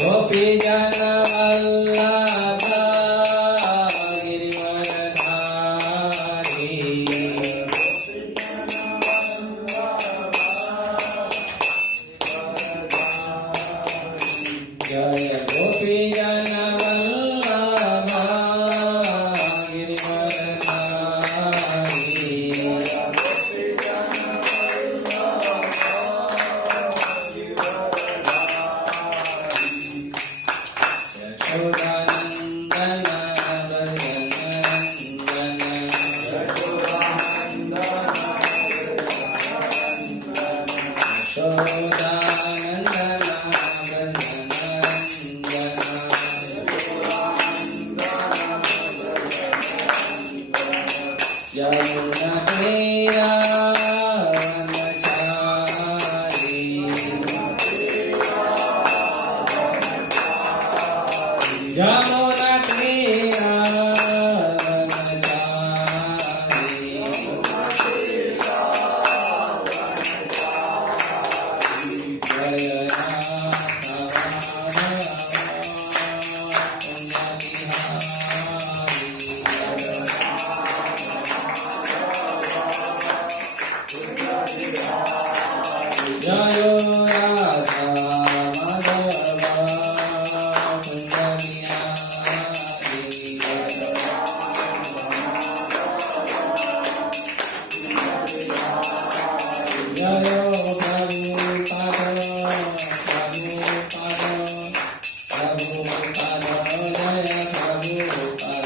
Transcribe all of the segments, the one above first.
गोपी जन वल्लभ गिरिवरधारी जय गोपी जन वल्लभ गिरिवरधारी यशोदानंदन यमुना तीरा वनचारी यमुना तीरा वनचारी जय जयो राधा माधव कुंजबिहारी जयो प्रभुपाद प्रभुपाद जय प्रभुपाद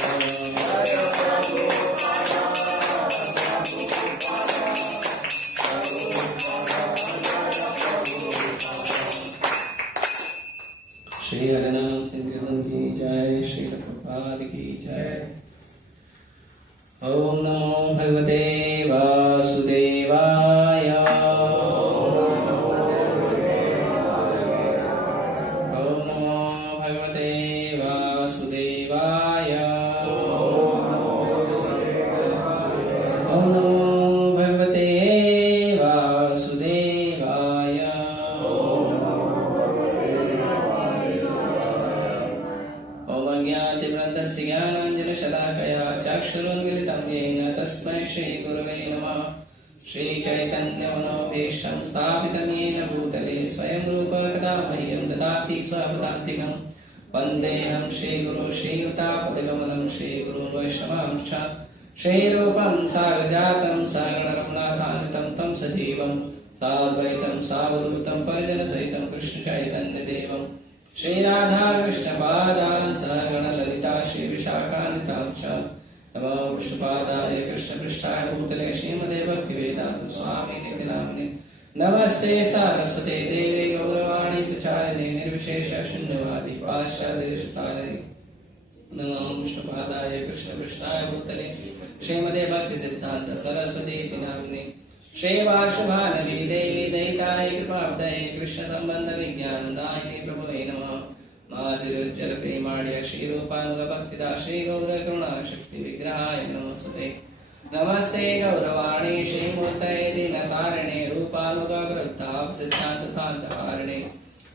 श्री हरिनाम संकीर्तन की जय, श्री प्रभुपाद की जय। ओम नमो भगवते वासुदेवाय। ओम नमो भगवते वासुदेवाय। ओम नमो भगवते वासुदेवाय। ज्ञातिवृन्दस्य ज्ञानाञ्जनशलाकया चक्षुरुन्मिलितं येन तस्मै श्रीगुरवे नमः। श्रीचैतन्यमनोभीष्टं स्थापितं येन भूतले स्वयं रूपः कदा मह्यं ददाति स्वपदान्तिकं। वन्देऽहं श्रीगुरुं श्रीयुतापदकमलं श्रीगुरुं वैष्णवांश्च श्रीरूपं साग्रजातं सागररमणाथान्वितं तं सजीवं साद्वैतं सावधूतं परिजनसहितं कृष्णचैतन्यदेवम् श्री राधा कृष्ण पादान् सहगण ललिता श्री विशाखान्वितां च नमो विष्णुपादाय कृष्ण पृष्ठाय भूतले श्रीमते भक्ति वेदांत स्वामी निति नामिने नमस्ते सारस्वते देवे गौरवाणी प्रचारिणे निर्विशेष शून्यवादी पाश्चात्यदेशतारिणे नमो विष्णुपादाय कृष्ण पृष्ठाय भूतले श्रीमते भक्ति सिद्धांत सरस्वती निति नामिने श्रीवासुभानवी देवी दयिताय कृपाब्धये कृष्ण संबंध विज्ञानदायिनी प्रभवे नमः। माधुर्योज्जल प्रेमाढ्य श्रीरूपानुग भक्तिदा श्री गौर करुणा शक्ति विग्रहाय नमस्ते। नमस्ते गौरवाणी श्रीमूर्तये दीनतारिणे रूपानुग वृद्धाप सिद्धान्तहारिणे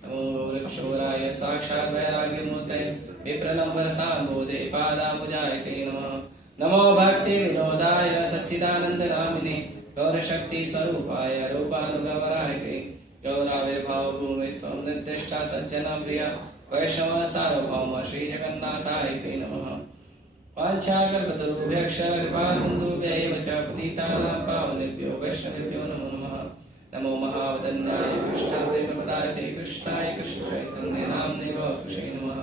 नमो वृक्षोराय साक्षात् वैराग्यमूर्तये विप्रलम्बर साम्बोधे पादाम्बुजायते नमः। नमो भक्ति विनोदाय सच्चिदानंद नामिने गौरशक्ति स्वरूपाय रूपानुगवराय गौराविर्भाव भूमि निर्दिष्टा सज्जना प्रिय वैष्णव सार्वभौम श्री जगन्नाथाय ते नमः। वाञ्छाकल्पतरुभ्यश्च कृपा सिन्धुभ्य एव च पतितानां पावनेभ्यो वैष्णवेभ्यो नमो नमः। नमो महावदन्याय कृष्णाप्रेमप्रदायते कृष्णाय कृष्णचैतन्य नाम्ने गौतुषे नमः।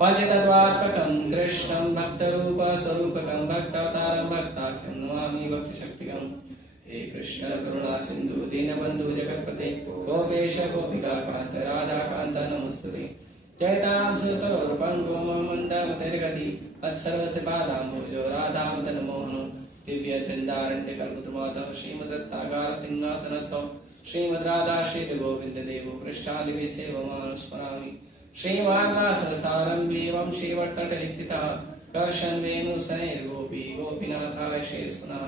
पञ्चतत्त्वात्मकं कृष्णं भक्तरूपस्वरूपकं भक्तावतारं भक्ताख्यं नमामि भक्तिशक्तिकम्। हे कृष्ण करुणा सिंधु दीनबंधु जगत्पते गोपेश गोपिका कांत राधा कांत नमोस्तुते। जयतां सुरतरोर्पङ्गो मन्दमतिर्गति वत्सर्वस्य पादाम्भोजो राधामदन मोहनो दिव्य वृंदारण्य कल्पद्रुमातः श्रीमद्रत्नागार सिंहासनस्थो श्रीमद् राधा श्री गोविंद देवो पृष्ठालिभि सेवमानो स्मरामि। श्रीमान् रासरसारम्भे एवं श्रीवर्तटे स्थितः कर्षन् वेणुसनैर्गोपी गोपीनाथाय श्रीस्पुनः।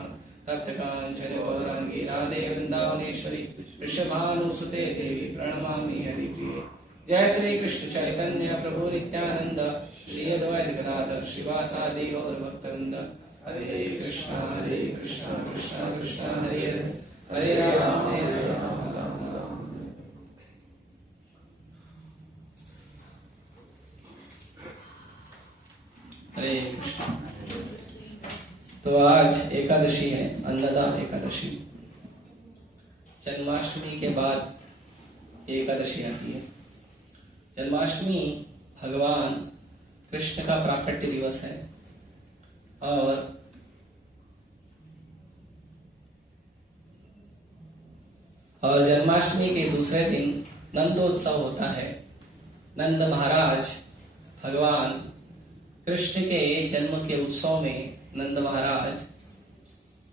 तप्तकाञ्चन गौराङ्गी राधे वृन्दावनेश्वरी वृषभानुसुते देवी प्रणमामि हरिप्रिये। जय श्री कृष्ण चैतन्य प्रभु नित्यानंद श्री अद्वैत गदाधर शिवासादि गौर भक्तवृंद। हरे कृष्णा कृष्णा कृष्णा हरे हरे, हरे राम राम राम। हरे कृष्ण। तो आज एकादशी है, अन्नदा एकादशी। जन्माष्टमी के बाद एकादशी आती है। जन्माष्टमी भगवान कृष्ण का प्राकट्य दिवस है और जन्माष्टमी के दूसरे दिन नंदोत्सव होता है। नंद महाराज भगवान कृष्ण के जन्म के उत्सव में नंद महाराज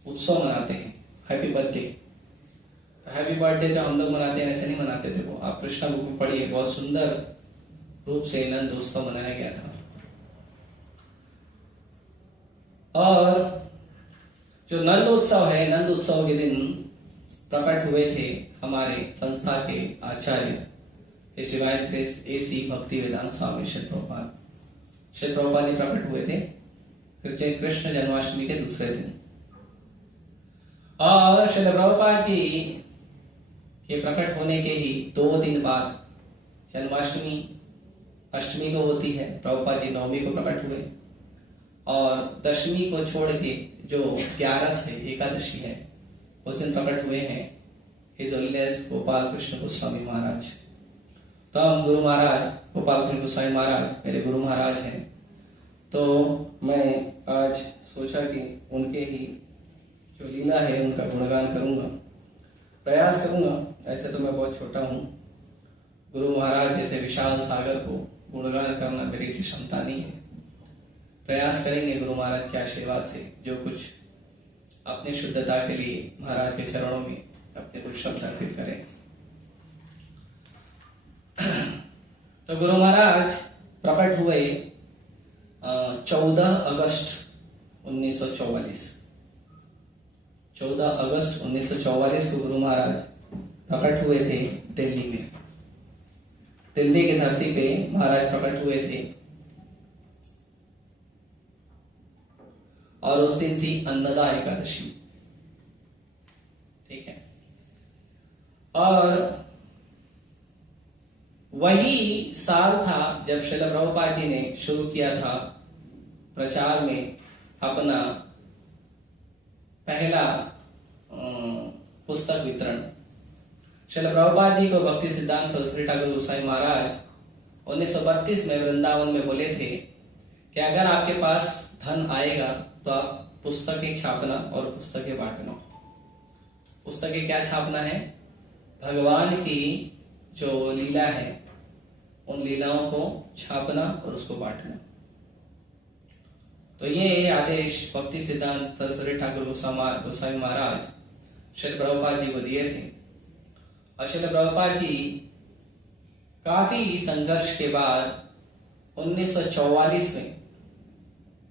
उत्सव मनाते हैं, हैप्पी बर्थडे। हैप्पी बर्थडे जो हम लोग मनाते हैं वैसे नहीं मनाते थे वो। आप कृष्णा बुक में पढ़िए, बहुत सुंदर रूप से नंद उत्सव मनाया गया था। और जो नंद उत्सव है, नंद उत्सव के दिन प्रकट हुए थे हमारे संस्था के आचार्य हिज डिवाइन ग्रेस AC भक्ति वेदांत स्वामी श्री प्रभुपाद। श्री प्रभुपाद जी प्रकट हुए थे कृष्ण जन्माष्टमी के दूसरे दिन। और श्री प्रभुपाद जी के प्रकट होने के ही 2 दिन बाद जन्माष्टमी अष्टमी को होती है। प्रभुपाद जी 9वीं को प्रकट हुए और 10वीं को छोड़ के जो 11 है एकादशी है उस दिन प्रकट हुए हैं हिज होलीनेस गोपाल कृष्ण गोस्वामी महाराज। तो हम गुरु महाराज गोपाल कृष्ण गोस्वामी महाराज मेरे गुरु महाराज हैं। तो मैं आज सोचा कि उनके ही जो लीला है उनका गुणगान करूंगा, प्रयास करूंगा। ऐसे तो मैं बहुत छोटा हूँ, गुरु महाराज जैसे विशाल सागर को गुणगान करना मेरी क्षमता नहीं है। प्रयास करेंगे गुरु महाराज के आशीर्वाद से जो कुछ अपनी शुद्धता के लिए महाराज के चरणों में अपने कुछ शब्द अर्पित करें। तो गुरु महाराज प्रकट हुए 14 अगस्त 1944। 14 अगस्त 1944 को गुरु महाराज प्रकट हुए थे दिल्ली में। दिल्ली की धरती पे महाराज प्रकट हुए थे और उस दिन थी अन्नदा एकादशी। ठीक है। और वही साल था जब श्रील प्रभुपाद जी ने शुरू किया था प्रचार में अपना पहला पुस्तक वितरण। श्रील प्रभुपाद जी को भक्ति सिद्धांत सरस्वती ठाकुर गोस्वामी महाराज 1932 में वृंदावन में बोले थे कि अगर आपके पास धन आएगा तो आप पुस्तकें छापना और पुस्तकें बांटना। पुस्तकें क्या छापना है? भगवान की जो लीला है उन लीलाओं को छापना और उसको बांटना। तो ये आदेश भक्ति सिद्धांत सरस्वती ठाकुर गोस्वामी महाराज श्री प्रभुपाद जी को दिए थे। और श्री प्रभुपाद जी काफी संघर्ष के बाद 1944 में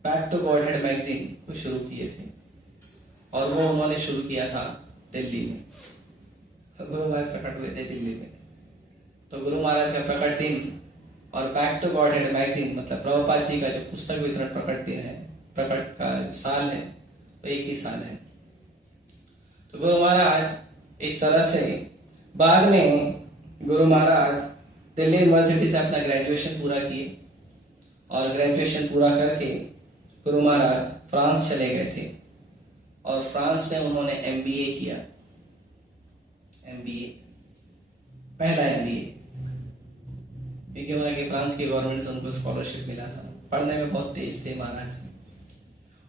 बैक टू गॉडहेड मैगजीन को शुरू किए थे और वो उन्होंने शुरू किया था दिल्ली में। गुरु महाराज प्रकट हुए थे दिल्ली में। तो गुरु महाराज का प्रकट दिन और बैक टू गॉडहेड मैगजीन मतलब प्रभुपाद जी का जो पुस्तक वितरण प्रकट दिन है, प्रकट का साल है, तो एक ही साल है। तो गुरु महाराज इस तरह से बाद में गुरु महाराज दिल्ली यूनिवर्सिटी से अपना ग्रेजुएशन पूरा किए और ग्रेजुएशन पूरा करके गुरु महाराज फ्रांस चले गए थे और फ्रांस में उन्होंने MBA किया। MBA पहला MBA, क्योंकि उन्होंने फ्रांस की गवर्नमेंट से उनको स्कॉलरशिप मिला था। पढ़ने में बहुत तेज थे महाराज।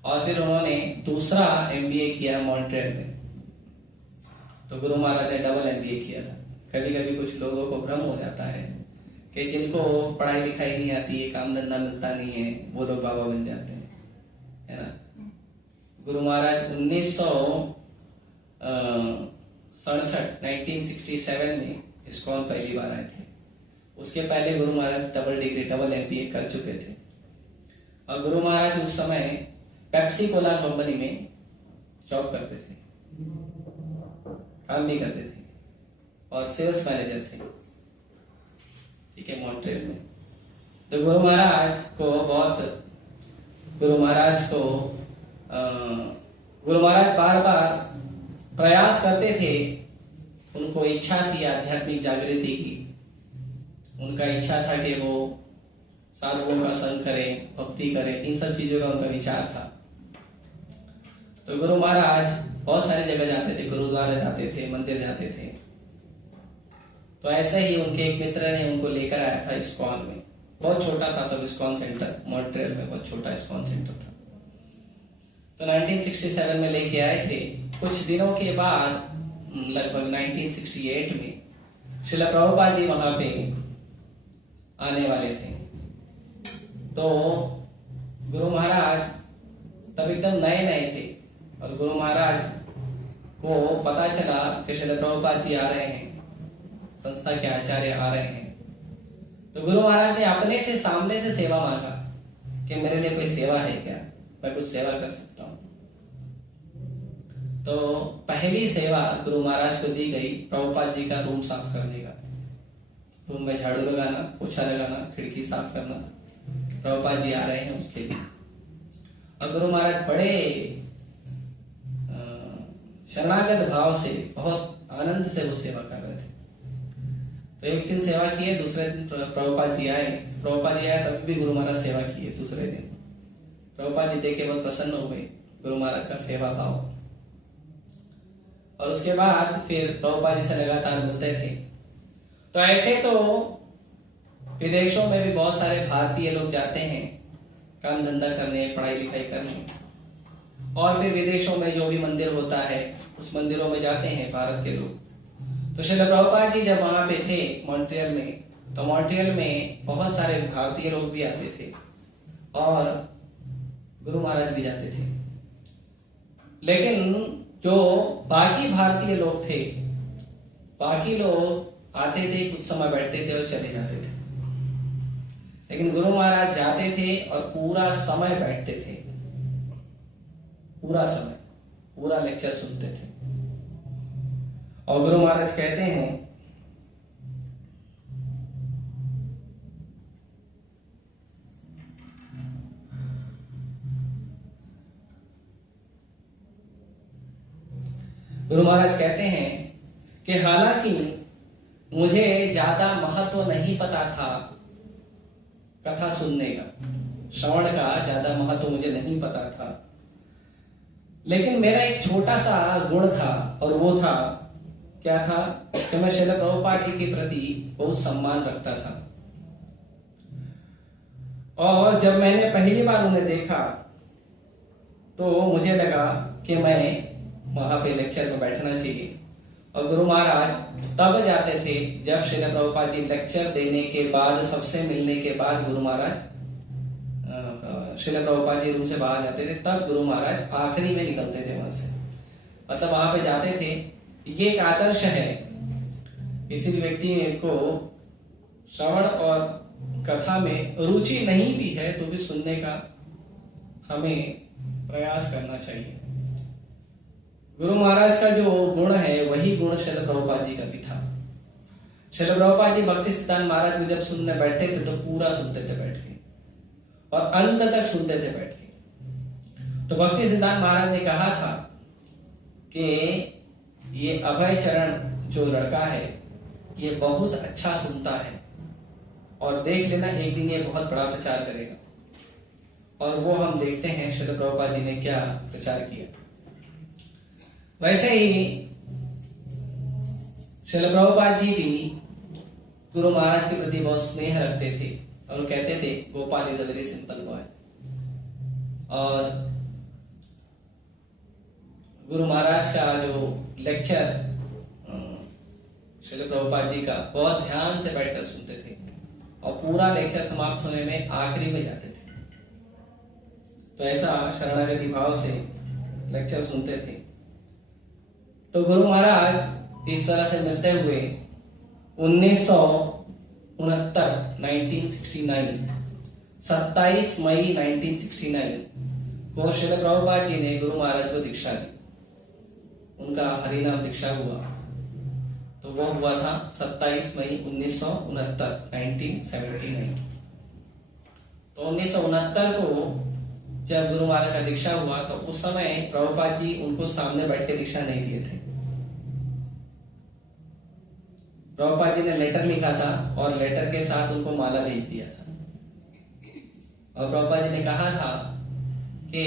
और फिर उन्होंने दूसरा MBA किया मॉन्ट्रियल में। तो गुरु महाराज ने डबल MBA किया था। कभी कभी कुछ लोगों को भ्रम हो जाता है कि जिनको पढ़ाई लिखाई नहीं आती है, काम धंधा मिलता नहीं है, वो लोग बाबा बन जाते हैं, है ना। गुरु महाराज 1967 में इस्कॉन पहली बार आए थे। उसके पहले गुरु महाराज डबल MBA कर चुके थे। और गुरु महाराज उस समय पेप्सी कोला कंपनी में जॉब करते थे, काम भी करते थे और सेल्स मैनेजर थे। ठीक है, मॉन्ट्रियल में। तो गुरु महाराज को गुरु महाराज बार बार प्रयास करते थे, उनको इच्छा थी आध्यात्मिक जागृति की। उनका इच्छा था कि वो साधुओं का संग करें, भक्ति करें, इन सब चीजों का उनका विचार था। तो गुरु महाराज बहुत सारी जगह जाते थे, गुरुद्वारा जाते थे, मंदिर जाते थे। तो ऐसे ही उनके एक मित्र ने उनको लेकर आया था इस्कॉन में। बहुत छोटा था तब इस्कॉन सेंटर, मॉन्ट्रियल में बहुत छोटा इस्कॉन सेंटर था। तो 1967 में लेके आए थे। कुछ दिनों के बाद लगभग 1968 में श्रील प्रभुपाद जी वहां पे आने वाले थे। तो गुरु महाराज तब एकदम नए नए थे और गुरु महाराज को पता चला कि श्रील प्रभुपाद जी आ रहे हैं, संस्था के आचार्य आ रहे हैं। तो गुरु महाराज ने अपने से सामने से सेवा मांगा कि मेरे लिए कोई सेवा है क्या, मैं कुछ सेवा कर सकता हूं। तो पहली सेवा गुरु महाराज को दी गई प्रभुपाद जी का रूम साफ करने का। रूम में झाड़ू लगाना, पोछा लगाना, खिड़की साफ करना। प्रभुपाद जी आ रहे हैं उसके लिए। और गुरु महाराज बड़े शरणागत भाव से, बहुत आनंद से वो सेवा कर रहे थे। तो एक दिन सेवा किए, दूसरे दिन प्रभुपाद जी आए। प्रभुपाद जी आए तब भी गुरु महाराज सेवा किए। दूसरे दिन प्रभुपाद जी देखे बहुत प्रसन्न हो गए गुरु महाराज का सेवा भाव। और उसके बाद फिर प्रभुपाद जी से लगातार मिलते थे। तो ऐसे तो विदेशों में भी बहुत सारे भारतीय लोग जाते हैं काम धंधा करने, पढ़ाई लिखाई करने। और फिर विदेशों में जो भी मंदिर होता है उस मंदिरों में जाते हैं भारत के लोग। तो श्रील प्रभुपाद जी जब वहां पे थे मॉन्ट्रियल में, तो मॉन्ट्रियल में बहुत सारे भारतीय लोग भी आते थे और गुरु महाराज भी जाते थे। लेकिन जो बाकी भारतीय लोग थे, बाकी लोग आते थे, कुछ समय बैठते थे और चले जाते थे। लेकिन गुरु महाराज जाते थे और पूरा समय बैठते थे, पूरा समय, पूरा लेक्चर सुनते थे। और गुरु महाराज कहते हैं गुरु महाराज कहते हैं कि हालांकि मुझे ज्यादा महत्व नहीं पता था कथा सुनने का, श्रवण का ज्यादा महत्व मुझे नहीं पता था, लेकिन मेरा एक छोटा सा गुण था और वो था, क्या था, कि मैं श्रील प्रभुपाद जी के प्रति बहुत सम्मान रखता था। और जब मैंने पहली बार उन्हें देखा तो मुझे लगा कि मैं वहां पे लेक्चर में बैठना चाहिए। और गुरु महाराज तब जाते थे जब श्रील प्रभुपाद जी लेक्चर देने के बाद, सबसे मिलने के बाद गुरु महाराज श्रील प्रभुपाद जी रूम से बाहर जाते थे, तब गुरु महाराज आखिरी में निकलते थे वहां से। मतलब वहां पे जाते थे। ये एक आदर्श है, किसी भी व्यक्ति को श्रवण और कथा में रुचि नहीं भी है तो भी सुनने का हमें प्रयास करना चाहिए। गुरु महाराज का जो गुण है वही गुण श्रील प्रभुपाद जी का भी था। श्रील प्रभुपाद जी भक्ति सिद्धांत महाराज को जब सुनने बैठते थे तो पूरा सुनते थे बैठ के और अंत तक सुनते थे बैठ के। तो भक्ति सिद्धांत महाराज ने कहा था कि ये अभय चरण जो लड़का है ये बहुत अच्छा सुनता है और देख लेना एक दिन ये बहुत बड़ा प्रचार करेगा। और वो हम देखते हैं श्रील प्रभुपाद जी ने क्या प्रचार किया। वैसे ही श्रील प्रभुपाद जी भी गुरु महाराज के प्रति बहुत स्नेह रखते थे और कहते थे Gopal is a very simple boy. और गुरु महाराज का जो लेक्चर श्रील प्रभुपाद जी का बहुत ध्यान से बैठकर सुनते थे और पूरा लेक्चर समाप्त होने में आखिरी में जाते थे। तो ऐसा शरणागति भाव से लेक्चर सुनते थे। तो गुरु महाराज इस तरह से मिलते हुए 1969 27 मई 1969 को श्रील प्रभुपाद जी ने गुरु महाराज को दीक्षा दी। उनका हरिनाम दीक्षा हुआ। तो तो वो हुआ था 27 मई 1969। तो 1969 को जब गुरु महाराज का दीक्षा हुआ तो उस समय प्रभुपाद जी उनको सामने बैठ के दीक्षा नहीं दिए थे। प्रभुपाद जी ने लेटर लिखा था और लेटर के साथ उनको माला भेज दिया था। और प्रभुपाद जी ने कहा था कि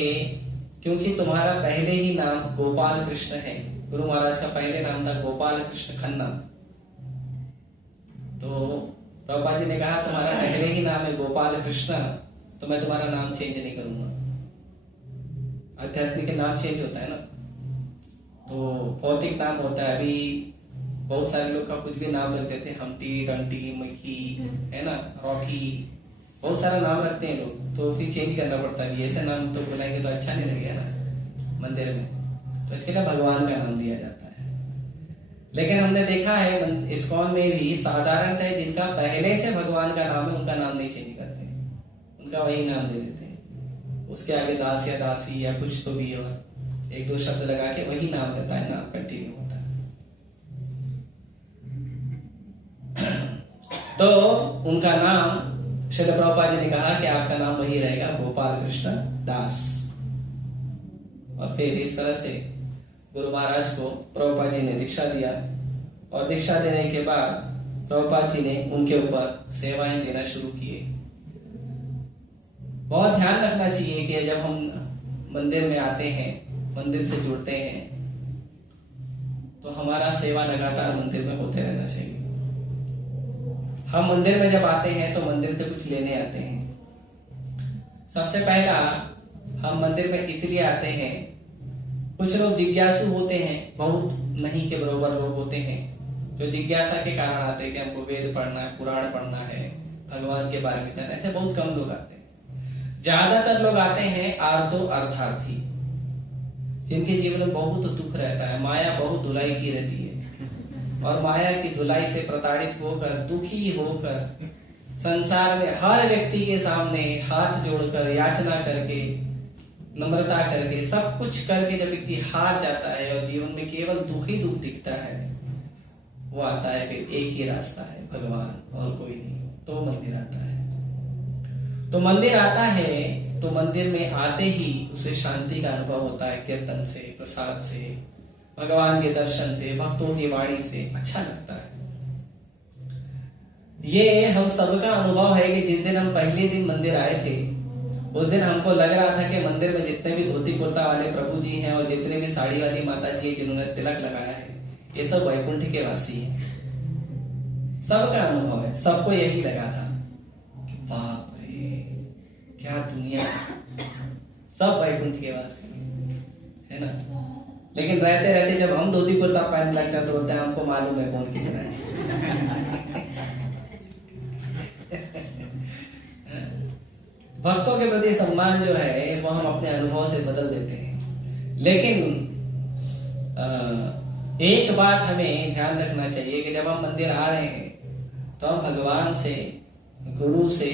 क्योंकि तुम्हारा पहले ही नाम गोपाल कृष्ण है, गुरु महाराज का पहले नाम था गोपाल कृष्ण खन्ना, तो प्रभुपाद जी ने कहा तुम्हारा पहले ही नाम है गोपाल कृष्ण, तो मैं तुम्हारा नाम चेंज नहीं करूंगा। आध्यात्मिक नाम चेंज होता है ना, तो भौतिक नाम होता है। अभी बहुत सारे लोग का कुछ भी नाम रख देते हैं, हमटी, डंटी, मक्की, है ना, रॉकी, बहुत सारा नाम रखते हैं लोग, तो फिर चेंज करना पड़ता है। ऐसे नाम तो बुलाएंगे तो अच्छा नहीं लगेगा ना मंदिर में, तो इसके लिए भगवान का नाम दिया जाता है। लेकिन हमने देखा है इस्कॉन में भी साधारणतः है जिनका पहले से भगवान का नाम है उनका नाम नहीं चेंज करते, उनका वही नाम दे देते हैं। उसके आगे दास या दासी या कुछ तो भी और एक दो शब्द लगा के वही नाम रहता है, नाम कंटिन्यू होता है। तो उनका नाम श्रील प्रभुपाद जी ने कहा कि आपका नाम वही रहेगा, गोपाल कृष्ण दास। और फिर इस तरह से गुरु महाराज को प्रभुपाद जी ने दीक्षा दिया और दीक्षा देने के बाद प्रभुपाद जी ने उनके ऊपर सेवाएं देना शुरू किए। बहुत ध्यान रखना चाहिए कि जब हम मंदिर में आते हैं, मंदिर से जुड़ते हैं, तो हमारा सेवा लगातार मंदिर में होते रहना चाहिए। हम मंदिर में जब आते हैं तो मंदिर से कुछ लेने आते हैं। सबसे पहला हम मंदिर में इसलिए आते हैं, कुछ लोग जिज्ञासु होते हैं, बहुत नहीं के बराबर लोग होते हैं जो जिज्ञासा के कारण आते हैं कि हमको वेद पढ़ना है, पुराण पढ़ना है, भगवान के बारे में जानना है। ऐसे बहुत कम लोग आते हैं। ज्यादातर लोग आते हैं आर्तो अर्थार्थी, जिनके जीवन में बहुत दुख रहता है, माया बहुत धुलाई की रहती है, और माया की धुलाई से प्रताड़ित होकर, दुखी होकर, संसार में हर व्यक्ति के सामने हाथ जोड़कर, याचना करके, नम्रता करके, सब कुछ करके जब व्यक्ति हार जाता है और जीवन में केवल दुख ही दुख दिखता है, वो आता है फिर एक ही रास्ता है, भगवान और कोई नहीं, तो मंदिर आता है। तो मंदिर आता है तो मंदिर में आते ही उसे शांति का अनुभव होता है, कीर्तन से, प्रसाद से, भगवान के दर्शन से, भक्तों की वाणी से अच्छा लगता है। ये हम सबका अनुभव है कि जिस दिन हम पहले दिन मंदिर आए थे, उस दिन हमको लग रहा था कि मंदिर में जितने भी धोती कुर्ता वाले प्रभु जी हैं और जितने भी साड़ी वाली माता जी जिन्होंने तिलक लगाया है, ये सब वैकुंठ के वासी हैं। सबका अनुभव है, सबको यही लगा था कि बाप रे क्या दुनिया, सब वैकुंठ के वासी है ना। लेकिन रहते रहते जब हम धोती कुर्ता पहनने लगते हैं तो बोलते हैं हमको मालूम है कौन कितना है। भक्तों के प्रति सम्मान जो है वो हम अपने अनुभव से बदल देते हैं। लेकिन एक बात हमें ध्यान रखना चाहिए कि जब हम मंदिर आ रहे हैं तो हम भगवान से, गुरु से,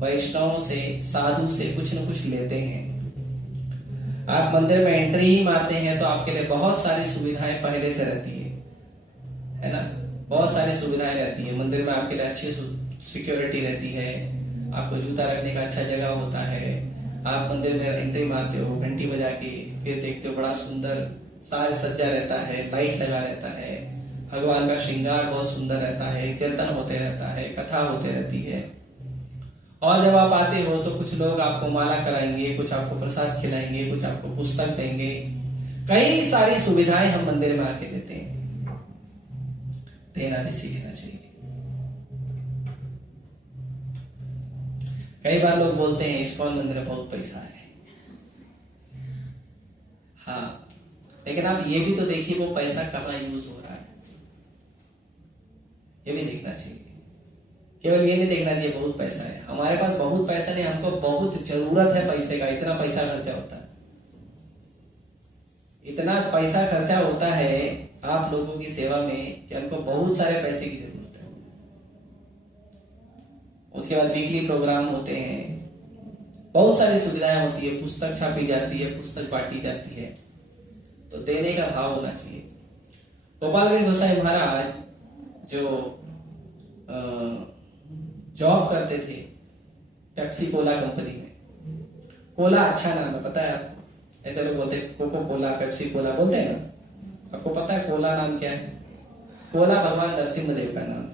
वैष्णव से, साधु से कुछ न कुछ लेते हैं। आप मंदिर में एंट्री ही मारते हैं तो आपके लिए बहुत सारी सुविधाएं पहले से रहती है ना, बहुत सारी सुविधाएं रहती है। मंदिर में आपके लिए अच्छी सिक्योरिटी रहती है, आपको जूता रखने का अच्छा जगह होता है। आप मंदिर में एंट्री मारते हो, घंटी बजा के फिर देखते हो बड़ा सुंदर साज सज्जा रहता है, लाइट लगा रहता है, भगवान का श्रृंगार बहुत सुंदर रहता है, कीर्तन होते रहता है, कथा होते रहती है। और जब आप आते हो तो कुछ लोग आपको माला कराएंगे, कुछ आपको प्रसाद खिलाएंगे, कुछ आपको पुस्तक देंगे, कई सारी सुविधाएं हम मंदिर में आके देते हैं। देना भी सीखना चाहिए। कई बार लोग बोलते हैं इस्कॉन मंदिर में बहुत पैसा है, हाँ, लेकिन आप ये भी तो देखिए वो पैसा कहाँ यूज हो रहा है, ये भी देखना चाहिए। केवल ये नहीं देखना चाहिए बहुत पैसा है, हमारे पास बहुत पैसा नहीं, हमको बहुत जरूरत है पैसे का, इतना पैसा खर्चा होता है, इतना पैसा खर्चा होता है आप लोगों की सेवा में कि हमको बहुत सारे पैसे की जरूरत है। उसके बाद वीकली प्रोग्राम होते हैं, बहुत सारी सुविधाएं होती है, पुस्तक छापी जाती है, पुस्तक बांटी जाती है, तो देने का भाव होना चाहिए। गोपाल गोसाई महाराज जो जॉब करते थे पेप्सी कोला कंपनी में। कोला अच्छा नाम है, पता है आपको? ऐसे लोग बोलते हैं कोको कोला, पेप्सी कोला बोलते हैं ना। आपको पता है कोला नाम क्या है? कोला भगवान नरसिम्हदेव का नाम है।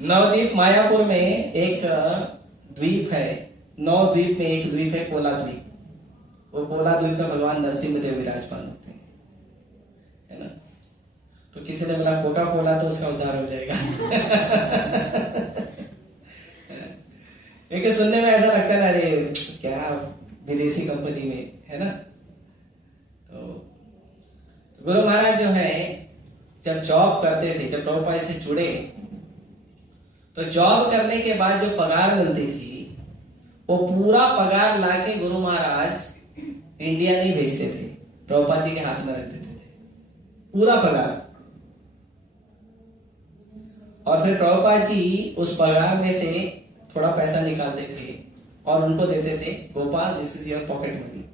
नवद्वीप मायापुर में एक द्वीप है, 9 द्वीप में एक द्वीप है कोला द्वीप। वो कोला द्वीप में भगवान नरसिम्हदेव विराजमान होते हैं, है ना। तो किसी ने बोला कोका कोला, तो उसका उद्धार हो जाएगा। क्योंकि सुनने में ऐसा लगता है अरे क्या विदेशी कंपनी में, है ना। तो गुरु महाराज जो है जब जॉब करते थे, जब प्रभुपाद से जुड़े, तो जॉब करने के बाद जो पगार मिलती थी वो पूरा पगार लाके गुरु महाराज इंडिया नहीं भेजते थे, प्रभुपाद जी के हाथ में रख देते थे पूरा पगार। और फिर प्रभुपाद जी उस पगार में से थोड़ा पैसा निकालते थे और उनको देते थे, Gopal this is your pocket money,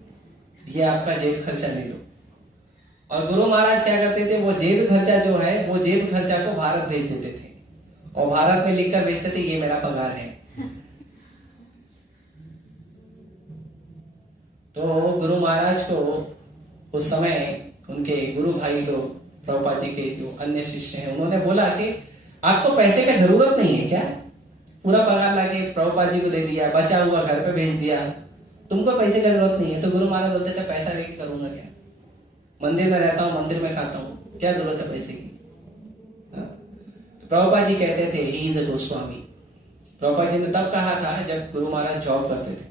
ये आपका जेब खर्चा ले लो। और गुरु महाराज क्या करते थे, वो जेब खर्चा जो है वो जेब खर्चा को भारत भेज देते थे और भारत में लिखकर भेजते थे ये मेरा पगार है। तो गुरु महाराज को उस समय उनके गुरु भाई लोग, प्रभुपाद जी के जो अन्य शिष्य हैं, उन्होंने बोला कि आपको पैसे की जरूरत नहीं है क्या? पूरा पगार लाके प्रभुपाद जी को दे दिया, बचा हुआ घर पे भेज दिया, तुमको पैसे की जरूरत नहीं है। तो गुरु महाराज बोलते थे पैसा लेके करूंगा क्या? मंदिर में रहता हूँ, मंदिर में खाता हूँ, क्या जरूरत है पैसे की? तो प्रभुपाद जी कहते थे he is a Goswami. Prabhupada ji ने तब कहा था जब गुरु महाराज जॉब करते थे,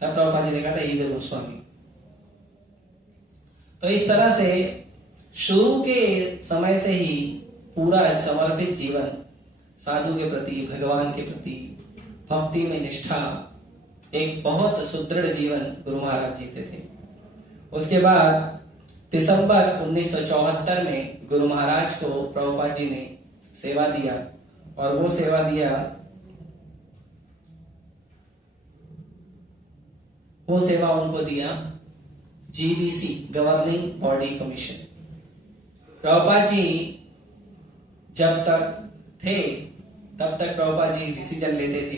तब प्रभुपाद जी ने कहा था ही इज अ गोस्वामी। तो इस तरह से शुरू के समय से ही पूरा समर्पित जीवन साधु के प्रति, भगवान के प्रति, भक्ति में निष्ठा, एक बहुत सुदृढ़ जीवन गुरु महाराज जीते थे। उसके बाद दिसंबर 1974 में गुरु महाराज को प्रभुपाद जी ने सेवा दिया और वो सेवा उनको दिया GBC, governing body commission. Prabhupada ji जब तक थे तब तक प्रभुपाद जी डिसीजन लेते थे,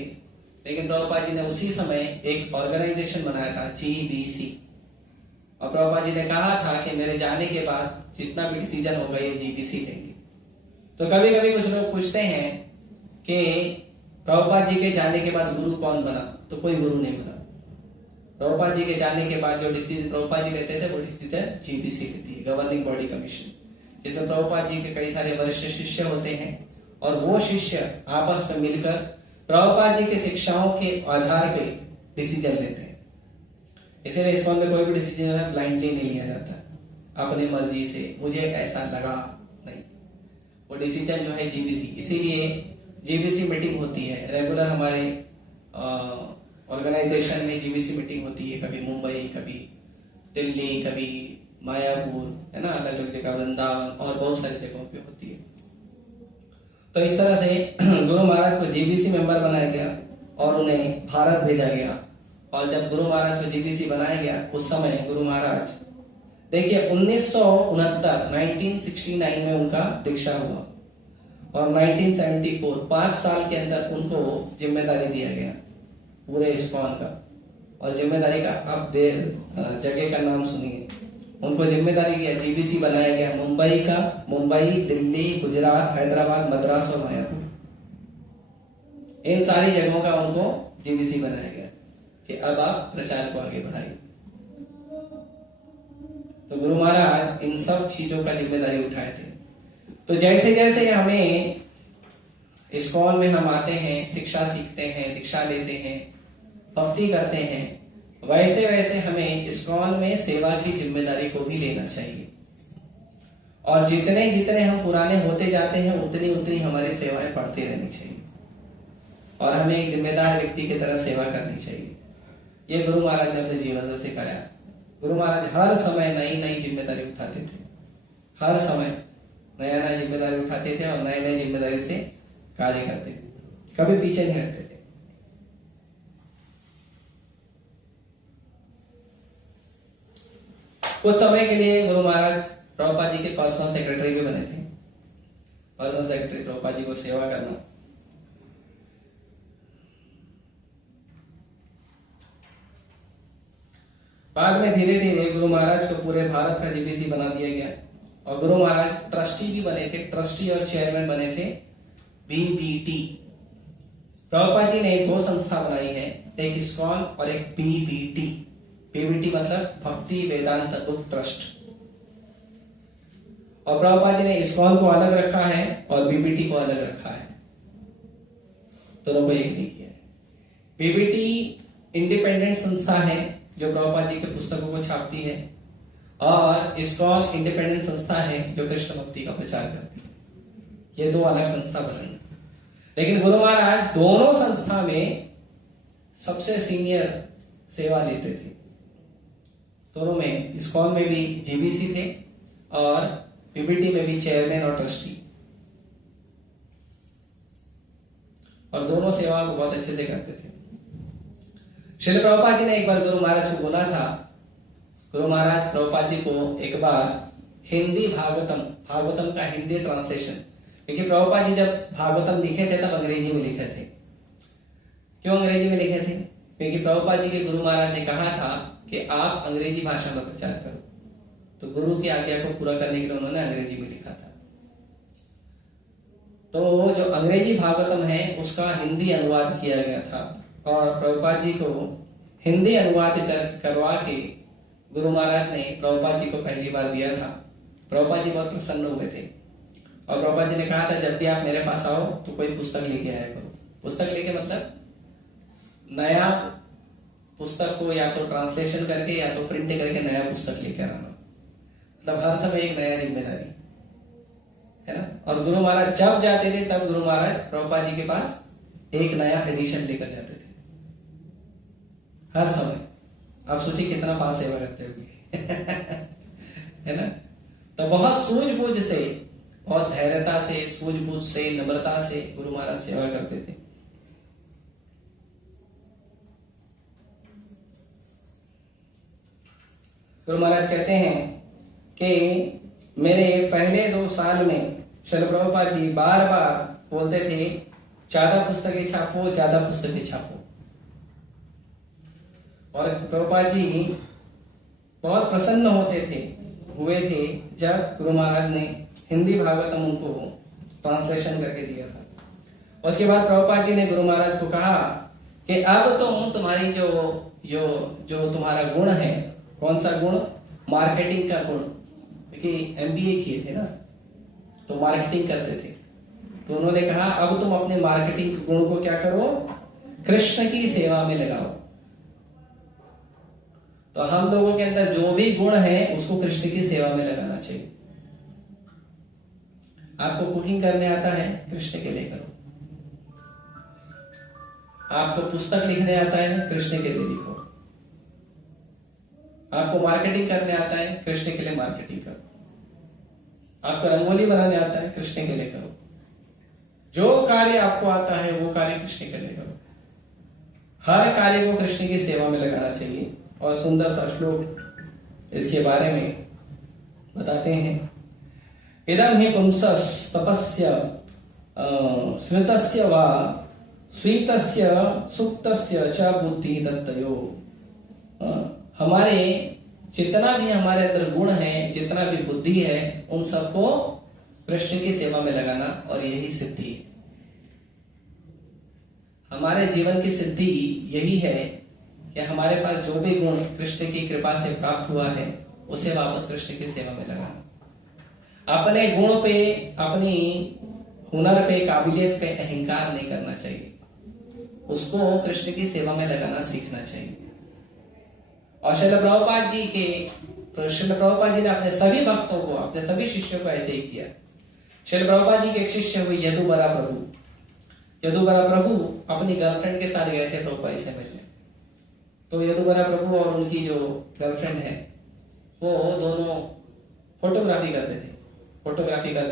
लेकिन प्रभुपाद जी ने उसी समय एक ऑर्गेनाइजेशन बनाया था जीबीसी, और प्रभुपाद जी ने कहा था कि मेरे जाने के बाद जितना भी डिसीजन होगा ये जीबीसी लेंगे। तो कभी कभी कुछ लोग पूछते हैं कि प्रभुपाद जी के जाने के बाद गुरु कौन बना? तो कोई गुरु नहीं बना। प्रभुपाद जी के जाने के बाद जो डिसीजन प्रभुपाद जी लेते थे वो डिसीजन जीबीसी लेती है, गवर्निंग बॉडी कमीशन, जिसमें प्रभुपाद जी के कई सारे वरिष्ठ शिष्य होते हैं और वो शिष्य आपस में मिलकर प्रभुपाद जी के शिक्षाओं के आधार पे डिसीजन लेते हैं। इसीलिए इस्कॉन में कोई भी डिसीजन ब्लाइंडली नहीं लिया जाता अपनी मर्जी से, मुझे ऐसा लगा नहीं, वो डिसीजन जो है जीबीसी। इसीलिए जीबीसी मीटिंग होती है रेगुलर, हमारे ऑर्गेनाइजेशन में जीबीसी मीटिंग होती है, कभी मुंबई, कभी दिल्ली, कभी मायापुर, है ना, अलग अलग जगह, वृंदावन और बहुत सारी जगहों पे होती है। तो इस तरह से गुरु महाराज को जीबीसी मेंबर बनाया गया और उन्हें भारत भेजा गया। और जब गुरु महाराज को जीबीसी बनाया गया उस समय गुरु महाराज, देखिए 1969 में उनका दीक्षा हुआ और 1974 5 साल के अंदर उनको जिम्मेदारी दिया गया पूरे इस्कॉन का। और जिम्मेदारी का आप जगह का नाम सुनिए, उनको जिम्मेदारी दिया, जीबीसी बनाया गया मुंबई का, मुंबई, दिल्ली, गुजरात, हैदराबाद, मद्रास और मायापुर, इन सारी जगहों का उनको जीबीसी बनाया गया कि अब आप प्रचार को आगे बढ़ाइए। तो गुरु महाराज इन सब चीजों का जिम्मेदारी उठाए थे। तो जैसे जैसे हमें इस्कॉन में हम आते हैं, शिक्षा सीखते हैं, दीक्षा लेते हैं, भक्ति करते हैं, वैसे वैसे हमें इस्कॉन में सेवा की जिम्मेदारी को भी लेना चाहिए। और जितने जितने हम पुराने होते जाते हैं उतनी उतनी हमारी सेवाएं बढ़ती रहनी चाहिए और हमें एक जिम्मेदार व्यक्ति की तरह सेवा करनी चाहिए। ये गुरु महाराज ने अपने जीवन से सिखाया। गुरु महाराज हर समय नई नई जिम्मेदारी उठाते थे, हर समय नया नया जिम्मेदारी उठाते थे और नई नई जिम्मेदारी से कार्य करते थे, कभी पीछे नहीं हटते थे। कुछ समय के लिए गुरु महाराज प्रभुपाद जी के पर्सनल सेक्रेटरी भी बने थे। पर्सनल सेक्रेटरी, प्रभुपाद जी को सेवा करना। बाद में धीरे धीरे गुरु महाराज को पूरे भारत का जीबीसी बना दिया गया और गुरु महाराज ट्रस्टी भी बने थे। ट्रस्टी और चेयरमैन बने थे बीबीटी। प्रभुपाद जी ने 2 संस्था बनाई है, एक इस्कॉन और एक बीबीटी। बीबीटी मतलब भक्ति वेदांत बुक ट्रस्ट। और प्रभुपाद जी ने इस्कॉन को अलग रखा है और बीबीटी को अलग रखा है, दोनों को एक नहीं किया है। बीबीटी इंडिपेंडेंट संस्था है जो प्रभुपाद जी के पुस्तकों को छापती है, और इस्कॉन इंडिपेंडेंट संस्था है जो कृष्ण भक्ति का प्रचार करती है। ये 2 अलग संस्था बनी, लेकिन गुरु महाराज दोनों संस्था में सबसे सीनियर सेवा लेते थे। दोनों में, इस्कॉन में भी जीबीसी थे और बीबीटी में भी चेयरमैन और ट्रस्टी, और दोनों सेवा को बहुत अच्छे से करते थे। श्रील प्रभुपाद जी ने एक बार गुरु महाराज को बोला था, गुरु महाराज प्रभुपाद जी को एक बार हिंदी भागवतम का हिंदी ट्रांसलेशन, क्योंकि प्रभुपाद जी जब भागवतम लिखे थे तब अंग्रेजी में लिखे थे। क्यों अंग्रेजी में लिखे थे? क्योंकि प्रभुपाद जी के गुरु महाराज ने कहा था कि आप अंग्रेजी भाषा में प्रचार करो, तो गुरु की आज्ञा को पूरा करने के लिए उन्होंने अंग्रेजी में लिखा था। तो जो अंग्रेजी भागवतम है उसका हिंदी अनुवाद किया गया था, और प्रभुपाद जी को हिंदी अनुवाद करवा के गुरु महाराज ने प्रभुपाद जी को पहली बार दिया था। प्रभुपाद जी बहुत प्रसन्न हुए थे और प्रभुपाद जी ने कहा था, जब भी आप मेरे पास आओ तो कोई पुस्तक लेके आया करो। पुस्तक लेके मतलब नया पुस्तक को या तो ट्रांसलेशन करके या तो प्रिंट करके नया पुस्तक लेके आना, मतलब हर समय एक नया जिम्मेदारी है ना। और गुरु महाराज जब जाते थे तब गुरु महाराज प्रभुपाद जी के पास एक नया एडिशन लेकर जाते थे हर समय। आप सोचिए कितना पास सेवा करते होंगे है ना। तो बहुत सूझबूझ से, बहुत धैर्यता से, सूझबूझ से, नम्रता से गुरु महाराज सेवा करते थे। गुरु महाराज कहते हैं कि मेरे पहले 2 साल में श्रील प्रभुपाद जी बार बार बोलते थे, ज्यादा पुस्तकें छापो, ज्यादा पुस्तकें छापो। और प्रभुपाद जी बहुत प्रसन्न हुए थे जब गुरु महाराज ने हिंदी भागवतम उनको ट्रांसलेशन करके दिया था। उसके बाद प्रभुपाद जी ने गुरु महाराज को कहा कि अब तुम तुम्हारी जो तुम्हारा गुण है, कौन सा गुण? मार्केटिंग का गुण, क्योंकि MBA किए थे ना, तो मार्केटिंग करते थे। तो उन्होंने कहा अब तुम अपने मार्केटिंग गुण को क्या करो? कृष्ण की सेवा में लगाओ। तो हम लोगों के अंदर जो भी गुण है उसको कृष्ण की सेवा में लगाना चाहिए। आपको कुकिंग करने आता है, कृष्ण के लिए करो। आपको पुस्तक लिखने आता है, कृष्ण के लिए लिखो। आपको मार्केटिंग करने आता है, कृष्ण के लिए मार्केटिंग करो। आपको रंगोली बनाने आता है, कृष्ण के लिए करो। जो कार्य आपको आता है वो कार्य कृष्ण के लिए करो। हर कार्य को कृष्ण की सेवा में लगाना चाहिए। और सुंदर सा श्लोक इसके बारे में बताते हैं। इदं हि पुंसस् तपस्य स्मृतस्य वा स्वीतस्य सुक्तस्य च बुद्धि दत्तयो। हमारे जितना भी हमारे अंदर गुण है, जितना भी बुद्धि है, उन सबको कृष्ण की सेवा में लगाना, और यही सिद्धि है। हमारे जीवन की सिद्धि यही है कि हमारे पास जो भी गुण कृष्ण की कृपा से प्राप्त हुआ है उसे वापस कृष्ण की सेवा में लगाना। अपने गुण पे, अपनी हुनर पे, काबिलियत पे अहंकार नहीं करना चाहिए, उसको कृष्ण की सेवा में लगाना सीखना चाहिए। और श्रील प्रभुपाद जी ने अपने सभी भक्तों को, अपने सभी शिष्यों को ऐसे ही किया। श्रील प्रभुपाद जी के एक शिष्य हुए यदुबरा प्रभु। यदुबरा प्रभु अपनी गर्लफ्रेंड के साथ गए थे प्रभुपाद से मिलने। तो यदुबरा प्रभु और उनकी जो गर्लफ्रेंड है वो दोनों फोटोग्राफी करते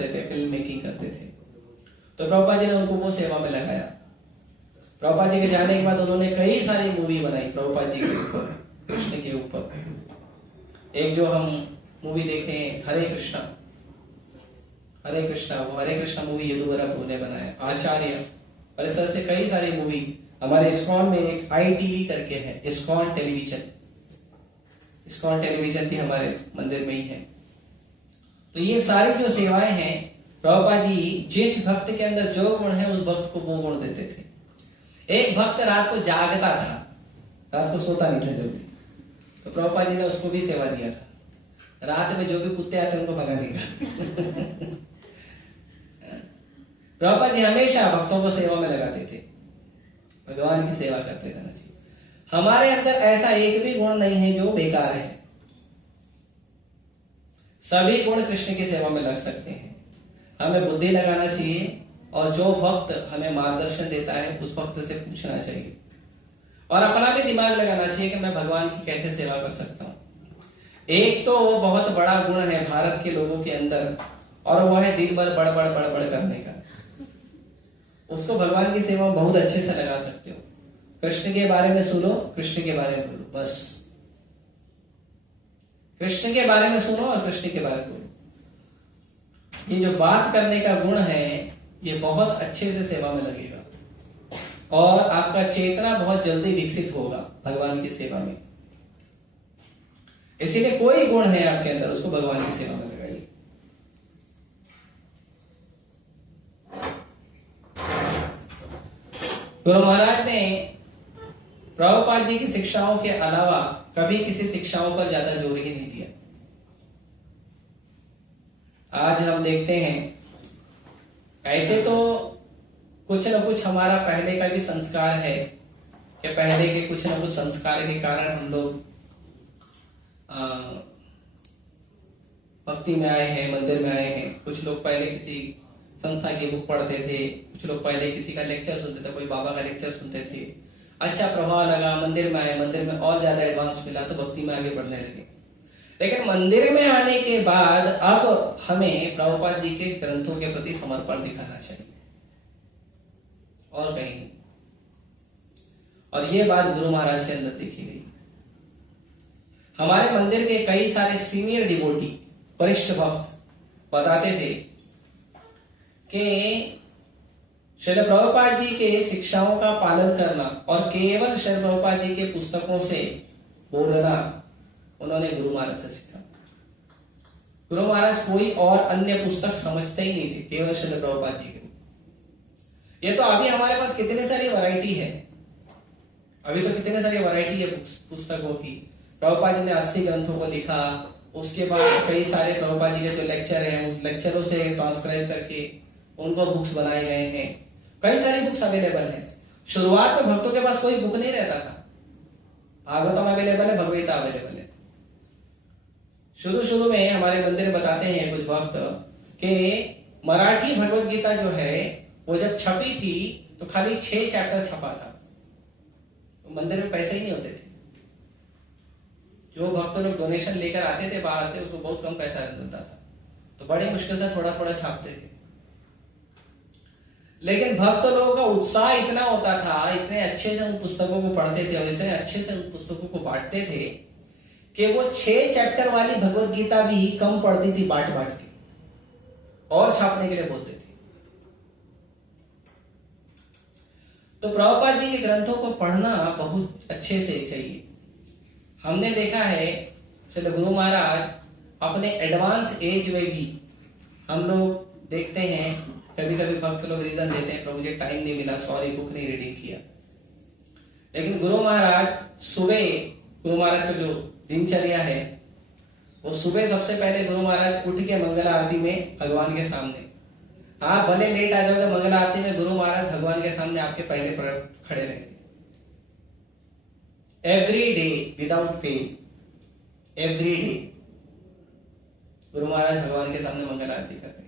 थे, फिल्म मेकिंग करते थे। तो प्रभुपाद जी ने उनको वो सेवा में लगाया। प्रभुपाद जी के जाने के बाद उन्होंने कई सारी मूवी बनाई प्रभुपाद जी के ऊपर, कृष्ण के ऊपर। एक जो हम मूवी देखे हरे कृष्णा, वो हरे कृष्णा मूवी यदुवरा प्रभु ने बनाया, आचार्य, और इस तरह से कई सारी मूवी। हमारे इस्कॉन में एक ITV करके है, इस्कॉन टेलीविजन भी हमारे मंदिर में ही है। तो ये सारी जो सेवाएं हैं, प्रभुपाद जी जिस भक्त के अंदर जो गुण है उस भक्त को वो गुण देते थे। एक भक्त रात को जागता था, रात को सोता नहीं था जल्दी, तो प्रभुपाद जी ने उसको भी सेवा दिया था, रात में जो भी कुत्ते आते उनको भगा देगा। प्रभुपाद जी हमेशा भक्तों को सेवा में लगाते थे, भगवान की सेवा करते रहना चाहिए। हमारे अंदर ऐसा एक भी गुण नहीं है जो बेकार है, सभी गुण कृष्ण की सेवा में लग सकते हैं। हमें बुद्धि लगाना चाहिए, और जो भक्त हमें मार्गदर्शन देता है उस भक्त से पूछना चाहिए, और अपना भी दिमाग लगाना चाहिए कि मैं भगवान की कैसे सेवा कर सकता हूँ। एक तो बहुत बड़ा गुण है भारत के लोगों के अंदर, और वो है दिन भर बड़ करने का। उसको भगवान की सेवा में बहुत अच्छे से लगा सकते हो। कृष्ण के बारे में सुनो, कृष्ण के बारे में बोलो, बस कृष्ण के बारे में सुनो और कृष्ण के बारे में बोलो। ये जो बात करने का गुण है ये बहुत अच्छे से सेवा में लगेगा, और आपका चेतना बहुत जल्दी विकसित होगा भगवान की सेवा में। इसीलिए कोई गुण है आपके अंदर, उसको भगवान की सेवा में लगाइए। गुरु महाराज ने प्रभुपाद जी की शिक्षाओं के अलावा कभी किसी शिक्षाओं पर ज्यादा जोर ही नहीं दिया। आज हम देखते हैं, ऐसे तो कुछ न कुछ हमारा पहले का भी संस्कार है कि पहले के कुछ न कुछ संस्कार के कारण हम लोग भक्ति में आए हैं, मंदिर में आए हैं। कुछ लोग पहले किसी संस्था की बुक पढ़ते थे, कुछ लोग पहले किसी का लेक्चर सुनते थे, कोई बाबा का लेक्चर सुनते थे, अच्छा प्रभाव लगा, मंदिर में आए, मंदिर में और ज्यादा एडवांस मिला तो भक्ति में आगे बढ़ने लगे। लेकिन मंदिर में आने के बाद अब हमें प्रभुपाद जी के ग्रंथों के प्रति समर्पण दिखाना चाहिए, और कहीं नहीं। और ये बात गुरु महाराज के अंदर देखी गई। हमारे मंदिर के कई सारे सीनियर डिवोटी, वरिष्ठ भक्त बताते थे कि श्रील प्रभुपाद जी के शिक्षाओं का पालन करना और केवल श्रील प्रभुपाद जी के पुस्तकों से बोलना उन्होंने गुरु महाराज से सीखा। गुरु महाराज कोई और अन्य पुस्तक समझते ही नहीं थे, केवल श्रील प्रभुपाद जी के। ये तो अभी हमारे पास कितनी सारी वैरायटी है, अभी तो कितने सारी वैरायटी है पुस्तकों की। प्रभुपाद जी ने 80 ग्रंथों को लिखा, उसके बाद कई सारे प्रभुपाद जी के जो लेक्चर हैं उस लेक्चरों से ट्रांसक्राइब करके उनको बुक्स बनाए गए हैं। कई सारी बुक्स अवेलेबल हैं। शुरुआत में भक्तों के पास कोई बुक नहीं रहता था। भागवतम अवेलेबल है, भगवगीता अवेलेबल है। शुरू में हमारे मंदिर बताते हैं कुछ भक्त कि मराठी भगवत गीता जो है वो जब छपी थी तो खाली 6 चैप्टर छपा था, तो मंदिर में पैसे ही नहीं होते थे। जो भक्त लोग डोनेशन लेकर आते थे बाहर से, उसको बहुत कम पैसा मिलता था, तो बड़ी मुश्किल से थोड़ा थोड़ा छापते थे। लेकिन भक्त लोगों का उत्साह इतना होता था, इतने अच्छे से उन पुस्तकों को पढ़ते थे और इतने अच्छे से उन पुस्तकों को बांटते थे कि वो 6 चैप्टर वाली भगवत गीता भी कम पढ़ती थी बांट के, और छापने के लिए बोलते थे। तो प्रभुपाद जी के ग्रंथों को पढ़ना बहुत अच्छे से चाहिए। हमने देखा है श्री गुरु महाराज अपने एडवांस एज में भी, हम लोग देखते हैं कभी कभी भक्त लोग रीजन देते हैं, प्रभु जी टाइम नहीं मिला, सॉरी बुक नहीं रीडिंग किया। लेकिन गुरु महाराज सुबह, गुरु महाराज का जो दिनचर्या है वो सुबह सबसे पहले गुरु महाराज उठ के मंगल आरती में भगवान के सामने, आप भले लेट आ जाओगे, मंगल आरती में गुरु महाराज भगवान के सामने आपके पहले खड़े रहेंगे। Every day without fail, every day Guru Maharaj भगवान के सामने मंगल आरती करते हैं।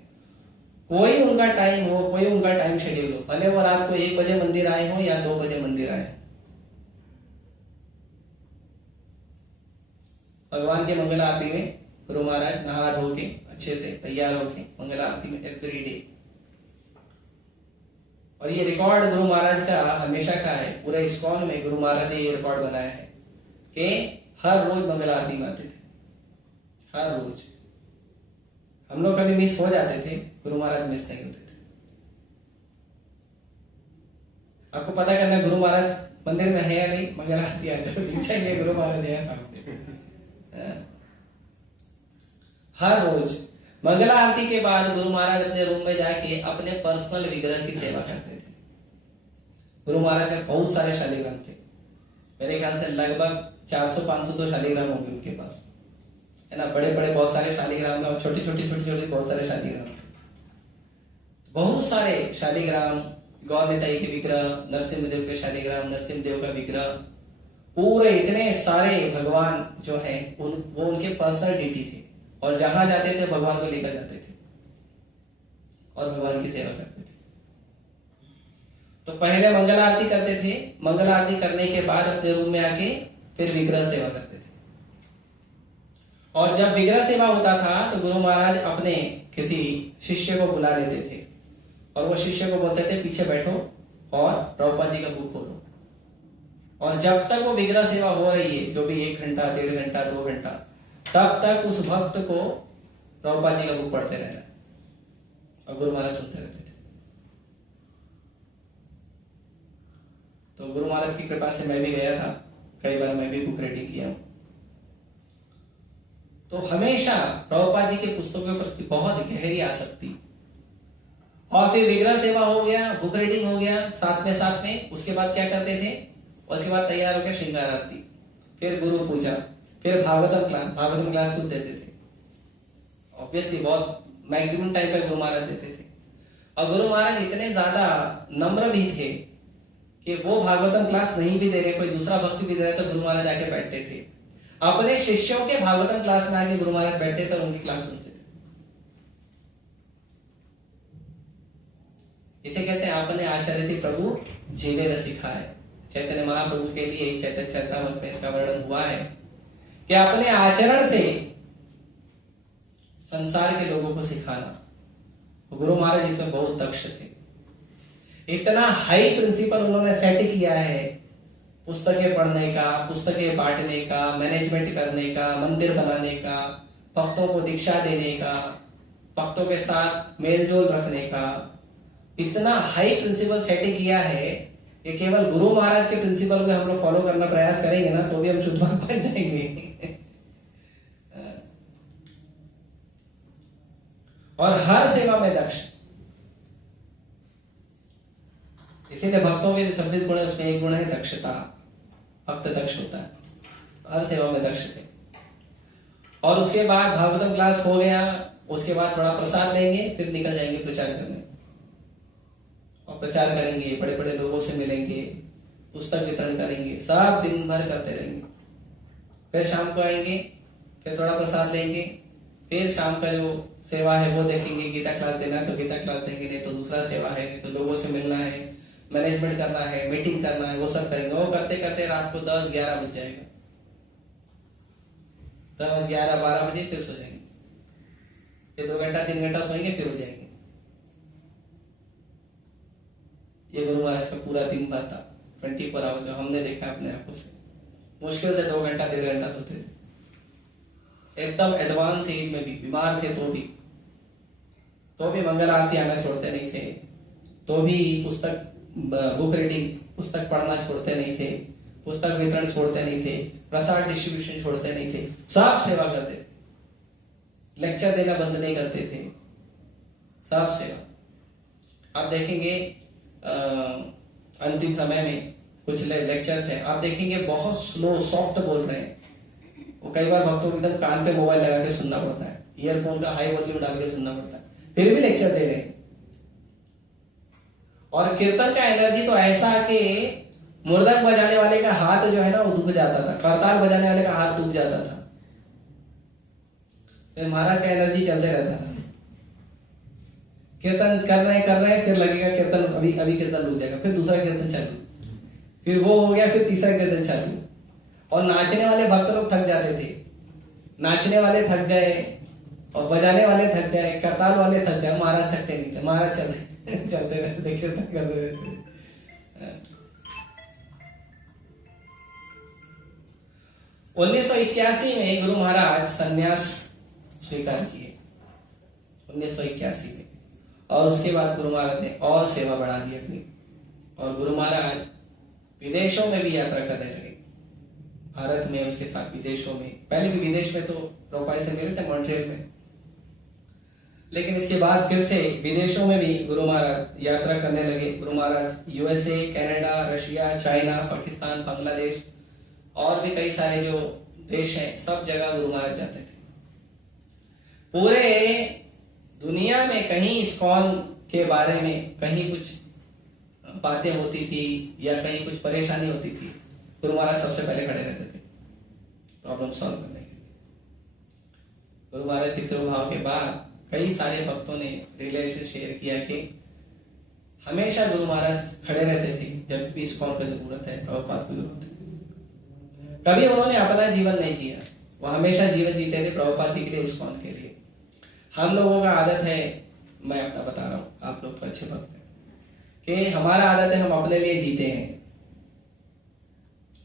कोई उनका टाइम हो, कोई उनका टाइम शेड्यूल हो, भले वो रात को 1 बजे मंदिर आए हो या 2 बजे मंदिर आए, भगवान के मंगल आरती में गुरु महाराज नहा धो के अच्छे से तैयार होके मंगल आरती में एवरी डे। और ये रिकॉर्ड गुरु महाराज का हमेशा का है, पूरे इस्कॉन में गुरु महाराज ने ये रिकॉर्ड बनाया है कि हर रोज मंगल आरती में आते थे। हर रोज। हम लोग कभी मिस हो जाते थे, गुरु महाराज मिस नहीं होते थे। आपको पता करना गुरु महाराज मंदिर में है या नहीं, मंगल आरती आ जाए पूछेंगे गुरु महाराज है सामने। हर रोज मंगल आरती के बाद गुरु महाराज अपने रूम में जाके अपने पर्सनल विग्रह की सेवा करते थे। गुरु महाराज के बहुत सारे शालिग्राम थे, मेरे ख्याल से लगभग 400-500 तो शालिग्राम होंगे उनके पास, है ना। बड़े बड़े बहुत सारे शालिग्राम और छोटे छोटे बहुत सारे शालिग्राम थे। बहुत सारे शालिग्राम, गौर निताई के विग्रह, नरसिंह देव के शालिग्राम, नरसिंह देव का विग्रह, पूरे इतने सारे भगवान जो है वो उनके पर्सनल डीटी थे, और जहां जाते थे भगवान को लेकर जाते थे और भगवान की सेवा करते थे। तो पहले मंगल आरती करते थे, मंगल आरती करने के बाद अपने रूम में आके फिर विग्रह सेवा करते थे। और जब विग्रह सेवा होता था तो गुरु महाराज अपने किसी शिष्य को बुला लेते थे और वो शिष्य को बोलते थे पीछे बैठो और प्रभुपाद जी का बुक खोलो। और जब तक वो विग्रह सेवा हो रही है, जो भी 1 घंटा, 1.5 घंटा, 2 घंटा, तब तक उस भक्त को प्रभुपाद जी का बुक पढ़ते रहना और गुरु महाराज सुनते रहते थे। तो गुरु महाराज की कृपा से मैं भी गया था, कई बार मैं भी बुक रेडी किया। तो हमेशा प्रभुपाद जी के पुस्तकों के प्रति बहुत गहरी आसक्ति। और फिर विग्रह सेवा हो गया, बुक रीडिंग हो गया साथ में। उसके बाद क्या करते थे, उसके बाद तैयार होकर श्रृंगार आरती, फिर गुरु पूजा, फिर भागवतम क्लास खुद देते थे। ऑब्वियसली बहुत मैक्सिमम टाइम पे गुरु महाराज देते थे। और गुरु महाराज इतने ज्यादा नम्र भी थे कि वो भागवतम क्लास नहीं भी दे रहे, कोई दूसरा भक्त भी दे रहे तो गुरु महाराज आके बैठते थे। अपने शिष्यों के भागवतम क्लास में आके गुरु महाराज बैठते थे और उनकी क्लास सुनते थे। इसे कहते हैं आपने आचार्य थी प्रभु जीवे रसिका है। चैतन्य महाप्रभु के लिए चैतन्य चरितामृत में इसका वर्णन हुआ है कि अपने आचरण से संसार के लोगों को सिखाना। गुरु महाराज इसमें बहुत दक्ष थे। इतना हाई प्रिंसिपल उन्होंने सेट किया है, पुस्तकें पढ़ने का, पुस्तकें बांटने का, मैनेजमेंट करने का, मंदिर बनाने का, भक्तों को दीक्षा देने का, भक्तों के साथ मेलजोल रखने का। इतना हाई प्रिंसिपल सेट किया है कि केवल गुरु महाराज के प्रिंसिपल को हम लोग फॉलो करना प्रयास करेंगे ना तो भी हम शुद्ध भक्त बन जाएंगे। और हर सेवा में दक्ष। इसीलिए भक्तों के 26 गुण है, उसमें एक गुण है दक्षता। भक्त दक्ष होता है, हर सेवा में दक्ष थे। और उसके बाद भागवतम क्लास हो गया, उसके बाद थोड़ा प्रसाद लेंगे, फिर निकल जाएंगे प्रचार करने। और प्रचार करेंगे, बड़े बड़े लोगों से मिलेंगे, पुस्तक वितरण करेंगे, सब दिन भर करते रहेंगे। फिर शाम को आएंगे, फिर थोड़ा प्रसाद लेंगे, फिर शाम का जो सेवा है वो देखेंगे। गीता क्लास देना है तो गीता क्लास देंगे, नहीं तो दूसरा सेवा है, नहीं तो लोगों से मिलना है, मैनेजमेंट करना है, मीटिंग करना है, वो सब करेंगे। वो करते करते रात को 10-11 बज जाएगा। 10-11-12 बजे फिर सो जाएंगे, फिर 2 घंटा 3 घंटा सोएंगे, फिर हो जाएंगे। ये गुरु महाराज का पूरा दिन भर था, 24 आवर जो हमने देखा अपने आंखों से। मुश्किल से 2 घंटा 1.5 घंटा सोते थे। एकदम एडवांस एज में भी, बीमार थे तो भी मंगल आरती आना छोड़ते नहीं थे, तो भी पुस्तक बुक रीडिंग, पुस्तक पढ़ना छोड़ते नहीं थे, पुस्तक वितरण छोड़ते नहीं थे, प्रसाद डिस्ट्रीब्यूशन छोड़ते नहीं थे, सब सेवा करते थे। लेक्चर देना बंद नहीं करते थे, सब सेवा। आप देखेंगे अंतिम समय में कुछ लेक्चर्स हैं, आप देखेंगे बहुत स्लो सॉफ्ट बोल रहे हैं। वो कई बार भक्तों को एकदम कान पे मोबाइल लगा के सुनना पड़ता है, ईयरफोन का हाई वॉल्यूम डाल के सुनना पड़ता है, फिर भी लेक्चर दे रहे हैं। और कीर्तन का एनर्जी तो ऐसा कि मृदंग बजाने वाले का हाथ जो है ना वो दुख जाता था, करताल बजाने वाले का हाथ दुख जाता था। फिर महाराज का एनर्जी चलते रहता था। कीर्तन कर रहे हैं, फिर लगेगा कीर्तन अभी कीर्तन रुक जाएगा, फिर दूसरा कीर्तन चालू, फिर वो हो गया, फिर तीसरा कीर्तन चालू। और नाचने वाले भक्त लोग थक जाते थे, नाचने वाले थक जाए और बजाने वाले थक जाए, करताल वाले थक जाए, महाराज थकते नहीं थे। महाराज चलते रहते, कीर्तन करते रहते। 1981 में गुरु महाराज संन्यास स्वीकार किए 1981 में। और उसके बाद गुरु महाराज ने और सेवा बढ़ा दी अपनी, और गुरु महाराज विदेशों में भी यात्रा करने लगे। भारत में, उसके साथ विदेशों में। पहले भी विदेश में तो प्रभुपाद से मिले थे मॉन्ट्रियल में, लेकिन इसके बाद फिर से विदेशों में भी गुरु महाराज यात्रा करने लगे। Guru Maharaj USA, Canada, Russia, China, Pakistan, Bangladesh और भी कई सारे जो देश हैं, सब जगह गुरु महाराज जाते थे। पूरे दुनिया में कहीं इस्कॉन के बारे में कहीं कुछ बातें होती थी या कहीं कुछ परेशानी होती थी, गुरु महाराज सबसे पहले खड़े रहते थे प्रॉब्लम सॉल्व करने के लिए। गुरु महाराज के तिरुभाव के बाद कई सारे भक्तों ने रिलेशन शेयर किया कि हमेशा गुरु महाराज खड़े रहते थे जब भी इस्कॉन की जरूरत है, प्रभुपाद की जरूरत है। कभी उन्होंने अपना जीवन नहीं जिया, वो हमेशा जीवन जीते थे प्रभुपाद जी के लिए, इस्कॉन के लिए। हम लोगों का आदत है, मैं अपना बता रहा हूँ, आप लोग तो अच्छे भक्त हैं, कि हमारा आदत है हम अपने लिए जीते हैं,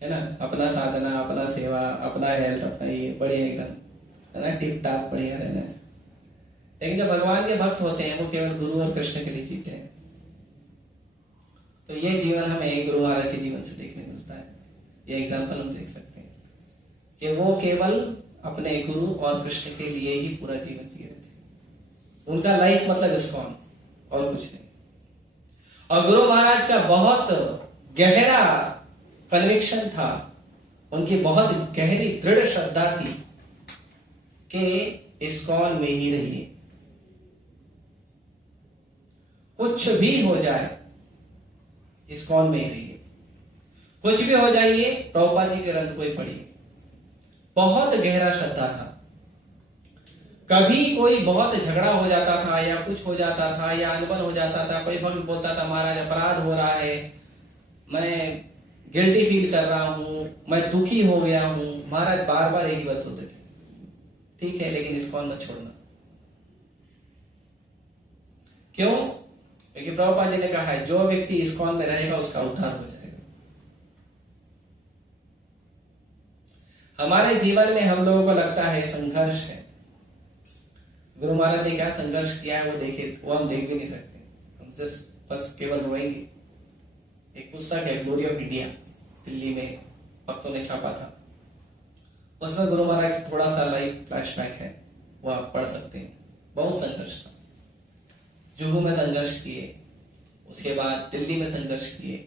है ना। अपना साधना, अपना सेवा, अपना हेल्थ, अपना ये बढ़िया एकदम, है ना, टिप टाप बढ़िया रहना है। लेकिन जो भगवान के भक्त होते हैं वो केवल गुरु और कृष्ण के लिए जीते हैं। तो ये जीवन हमें गुरु महाराज के जीवन से देखने को मिलता है। ये एग्जाम्पल हम देख सकते हैं कि वो केवल अपने गुरु और कृष्ण के लिए ही पूरा जीवन जी रहे थे। उनका लाइफ मतलब इस्कॉन और कुछ नहीं। और गुरु महाराज का बहुत गहरा कन्विक्शन था, उनकी बहुत गहरी दृढ़ श्रद्धा थी कि इस्कॉन में ही रहिए, कुछ भी हो जाए इस्कॉन में ही रहिए, कुछ भी हो जाइए प्रभुपाद जी के ग्रंथ को ही पढ़िए। बहुत गहरा श्रद्धा था। कभी कोई बहुत झगड़ा हो जाता था या कुछ हो जाता था या अनबन हो जाता था, कोई भक्त बोलता था महाराज अपराध हो रहा है, मैं गिल्टी फील कर रहा हूं, मैं दुखी हो गया हूं, महाराज बार बार एक ही बात बोलते थे, ठीक है लेकिन इस्कॉन मत छोड़ना। क्यों? क्योंकि प्रभुपाद जी ने कहा है जो व्यक्ति इस्कॉन में रहेगा उसका उद्धार हो जाएगा। हमारे जीवन में हम लोगों को लगता है संघर्ष है, गुरु महाराज ने क्या संघर्ष किया है वो देखे, वो हम देख भी नहीं सकते, हम जस्ट बस केवल रोएंगे। एक पुस्तक है ग्लोरी ऑफ इंडिया, दिल्ली में भक्तों ने छापा था, उसमें गुरु महाराज थोड़ा सा लाइव फ्लैशबैक है, वो आप पढ़ सकते हैं। बहुत संघर्ष था, जुहू में संघर्ष किए, उसके बाद दिल्ली में संघर्ष किए।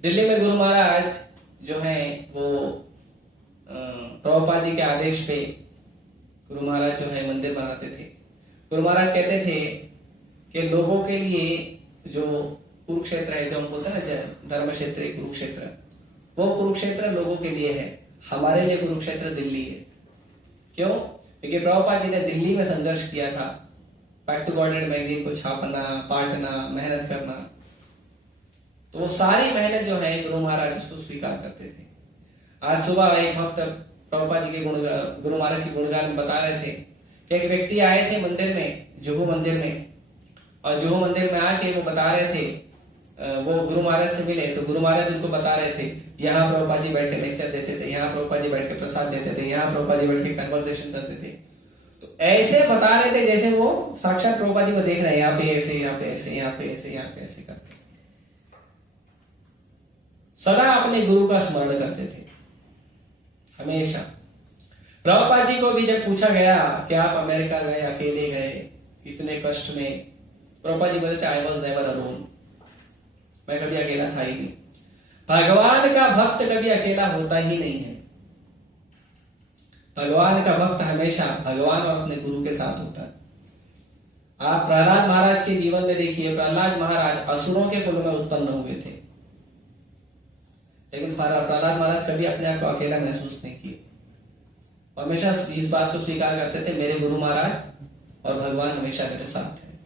दिल्ली में गुरु महाराज जो है वो प्रभुपाद जी के आदेश पे गुरु महाराज जो है मंदिर बनाते थे। गुरु महाराज कहते थे कि लोगों के लिए जो कुरुक्षेत्र है, जो हम बोलते हैं ना धर्म क्षेत्र कुरुक्षेत्र, वो कुरुक्षेत्र लोगों के लिए है, हमारे लिए कुरुक्षेत्र दिल्ली है। क्यों? क्योंकि प्रभुपाद जी ने दिल्ली में संघर्ष किया था, बैक टू गॉडेड मैगजीन को छापना, बांटना, मेहनत करना। तो वो सारी मेहनत जो है गुरु महाराज उसको स्वीकार करते थे। आज सुबह एक भक्त प्रभुपाद जी के गुरु महाराज के गुणगान में बता रहे थे कि एक व्यक्ति आए थे मंदिर में, जुहू मंदिर में, और जुहू मंदिर में आके वो बता रहे थे, वो गुरु महाराज से मिले तो गुरु महाराज उनको बता रहे थे यहाँ प्रभुपाद जी बैठ के लेक्चर देते थे, यहाँ प्रभुपाद जी बैठ के प्रसाद देते थे, यहाँ प्रभुपाद जी बैठ के कन्वर्सेशन करते थे। तो ऐसे बता रहे थे जैसे वो साक्षात प्रभुपाद जी को देख रहे हैं, यहाँ पे ऐसे, यहाँ पे ऐसे, यहाँ पे ऐसे, यहाँ पे ऐसे करते। सदा अपने गुरु का स्मरण करते थे हमेशा। प्रभुपाद जी को भी जब पूछा गया कि आप अमेरिका गए, अकेले गए, इतने कष्ट में, प्रभुपाद जी बोलते थे आई वॉज नेवर अलोन, मैं कभी अकेला था ही नहीं। भगवान का भक्त कभी अकेला होता ही नहीं है। भगवान का भक्त हमेशा भगवान और अपने गुरु के साथ होता है। आप प्रहलाद महाराज के जीवन में देखिए, प्रहलाद महाराज असुरों के कुल में उत्पन्न हुए थे, लेकिन प्रहलाद महाराज कभी अपने आप को अकेला महसूस नहीं किए। हमेशा इस बात को स्वीकार करते थे मेरे गुरु महाराज और भगवान हमेशा मेरे साथ है।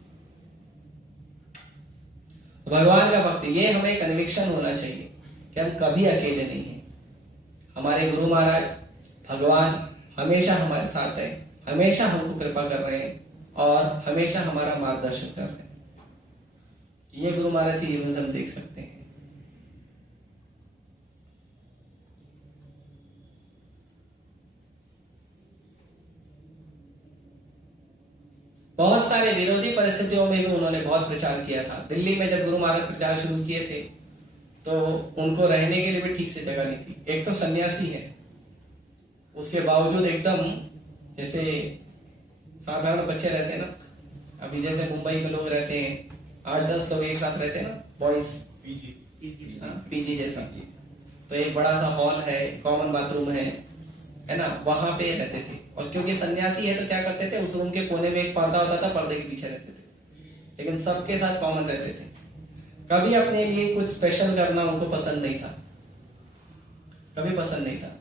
भगवान का भक्त, ये हमें कन्विक्शन होना चाहिए कि हम कभी अकेले नहीं हैं। हमारे गुरु महाराज भगवान हमेशा हमारे साथ है, हमेशा हमको कृपा कर रहे हैं और हमेशा हमारा मार्गदर्शन कर रहे हैं। ये गुरु महाराज की जीवन से हम देख सकते हैं। सारे विरोधी परिस्थितियों में भी उन्होंने बहुत प्रचार किया था। दिल्ली में जब गुरु महाराज प्रचार शुरू किए थे तो उनको रहने के लिए भी ठीक से जगह नहीं थी। एक तो सन्यासी है, उसके बावजूद एकदम जैसे साधारण बच्चे रहते हैं ना, अभी जैसे मुंबई में लोग रहते हैं 8-10 लोग एक साथ रहते हैं ना, बॉयज पीजी जैसा। तो एक बड़ा सा हॉल है, कॉमन बाथरूम है ना, वहां पे रहते थे। और क्योंकि सन्यासी है तो क्या करते थे, उस रूम के कोने में एक पर्दा होता था, पर्दे के पीछे रहते थे, लेकिन सबके साथ कॉमन रहते थे। कभी अपने लिए कुछ स्पेशल करना उनको पसंद नहीं था, कभी पसंद नहीं था।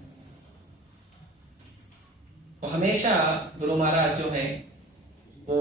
वो हमेशा गुरु महाराज जो है वो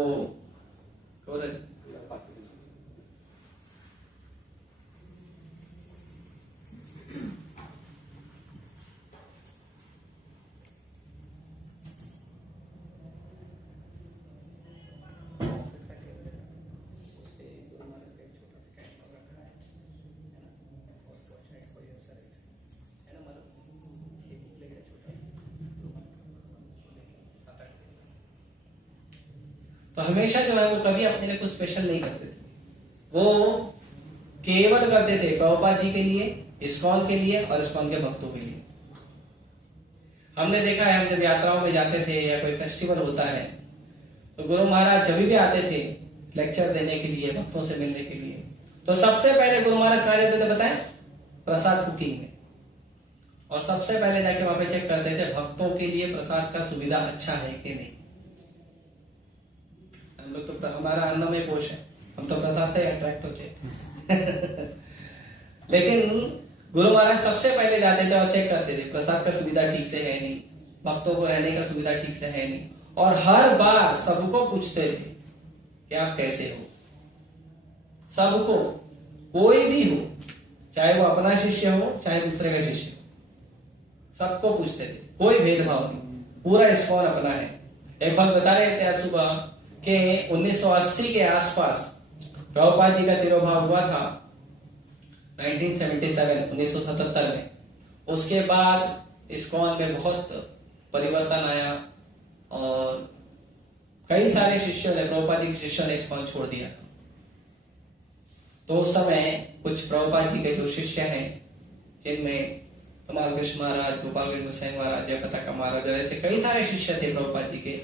तो हमेशा जो है वो कभी अपने लिए कुछ स्पेशल नहीं करते थे, वो केवल करते थे प्रभुपाद जी के लिए, इस्कॉन के लिए और इस्कॉन के भक्तों के लिए। हमने देखा है, हम जब यात्राओं में जाते थे या कोई फेस्टिवल होता है तो गुरु महाराज जब भी आते थे लेक्चर देने के लिए, भक्तों से मिलने के लिए, तो सबसे पहले गुरु महाराज कहा जाते थे बताएं, प्रसाद कुकिंग में। और सबसे पहले जाके वहां पे चेक करते थे भक्तों के लिए प्रसाद का सुविधा अच्छा है कि नहीं। हम लोग तो हमारा अन्नमय कोश है, हम तो प्रसाद से अट्रैक्ट होते लेकिन गुरु महाराज सबसे पहले जाते थे और चेक करते थे प्रसाद का सुविधा ठीक से है नहीं, भक्तों को रहने का सुविधा ठीक से है नहीं। और हर बार सबको पूछते थे कि आप कैसे हो। सबको, कोई भी हो, चाहे वो अपना शिष्य हो चाहे दूसरे का शिष्य हो, सबको पूछते थे, कोई भेदभाव नहीं, पूरा इस्कॉन अपना है। एक बात बता रहे थे आज सुबह कि 1980 के आसपास प्रभुपाद जी का तिरोभाव हुआ था 1977 में। उसके बाद इस्कॉन में बहुत परिवर्तन आया और कई सारे शिष्यों ने, प्रभुपाद जी के शिष्यों ने इस्कॉन छोड़ दिया था। तो उस समय कुछ प्रभुपाद जी के जो शिष्य हैं, जिनमें कमाल कृष्ण महाराज, गोपाल कृष्ण गोसाई महाराज, जयप्रताप महाराज, ऐसे कई सारे शिष्य थे प्रभुपाद जी के,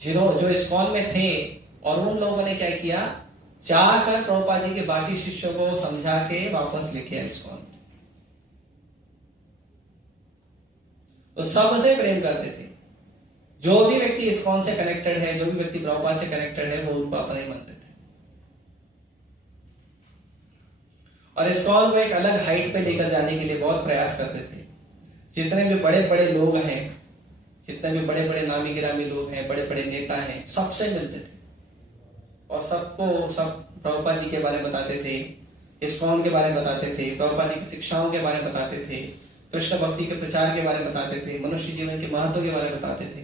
जो इस्कॉन में थे। और उन लोगों ने क्या किया, जाकर प्रभुपाद जी के बाकी शिष्यों को समझा के वापस लेके आए इस्कॉन। तो सबसे प्रेम करते थे। जो भी व्यक्ति इस्कॉन से कनेक्टेड है, जो भी व्यक्ति प्रभुपाद से कनेक्टेड है, वो उनको अपना ही मानते थे। और इस्कॉन को एक अलग हाइट पे लेकर जाने के लिए बहुत प्रयास करते थे। जितने भी बड़े बड़े लोग हैं, जितने भी बड़े बड़े नामी गिरामी लोग हैं, बड़े बड़े नेता हैं, सबसे मिलते थे और सबको सब प्रभुपाद जी के बारे में बताते थे, इस्कॉन के बारे में बताते थे, प्रभुपाद जी की शिक्षाओं के बारे में बताते थे, कृष्ण भक्ति के प्रचार के बारे में बताते थे, मनुष्य जीवन के महत्व के बारे में बताते थे।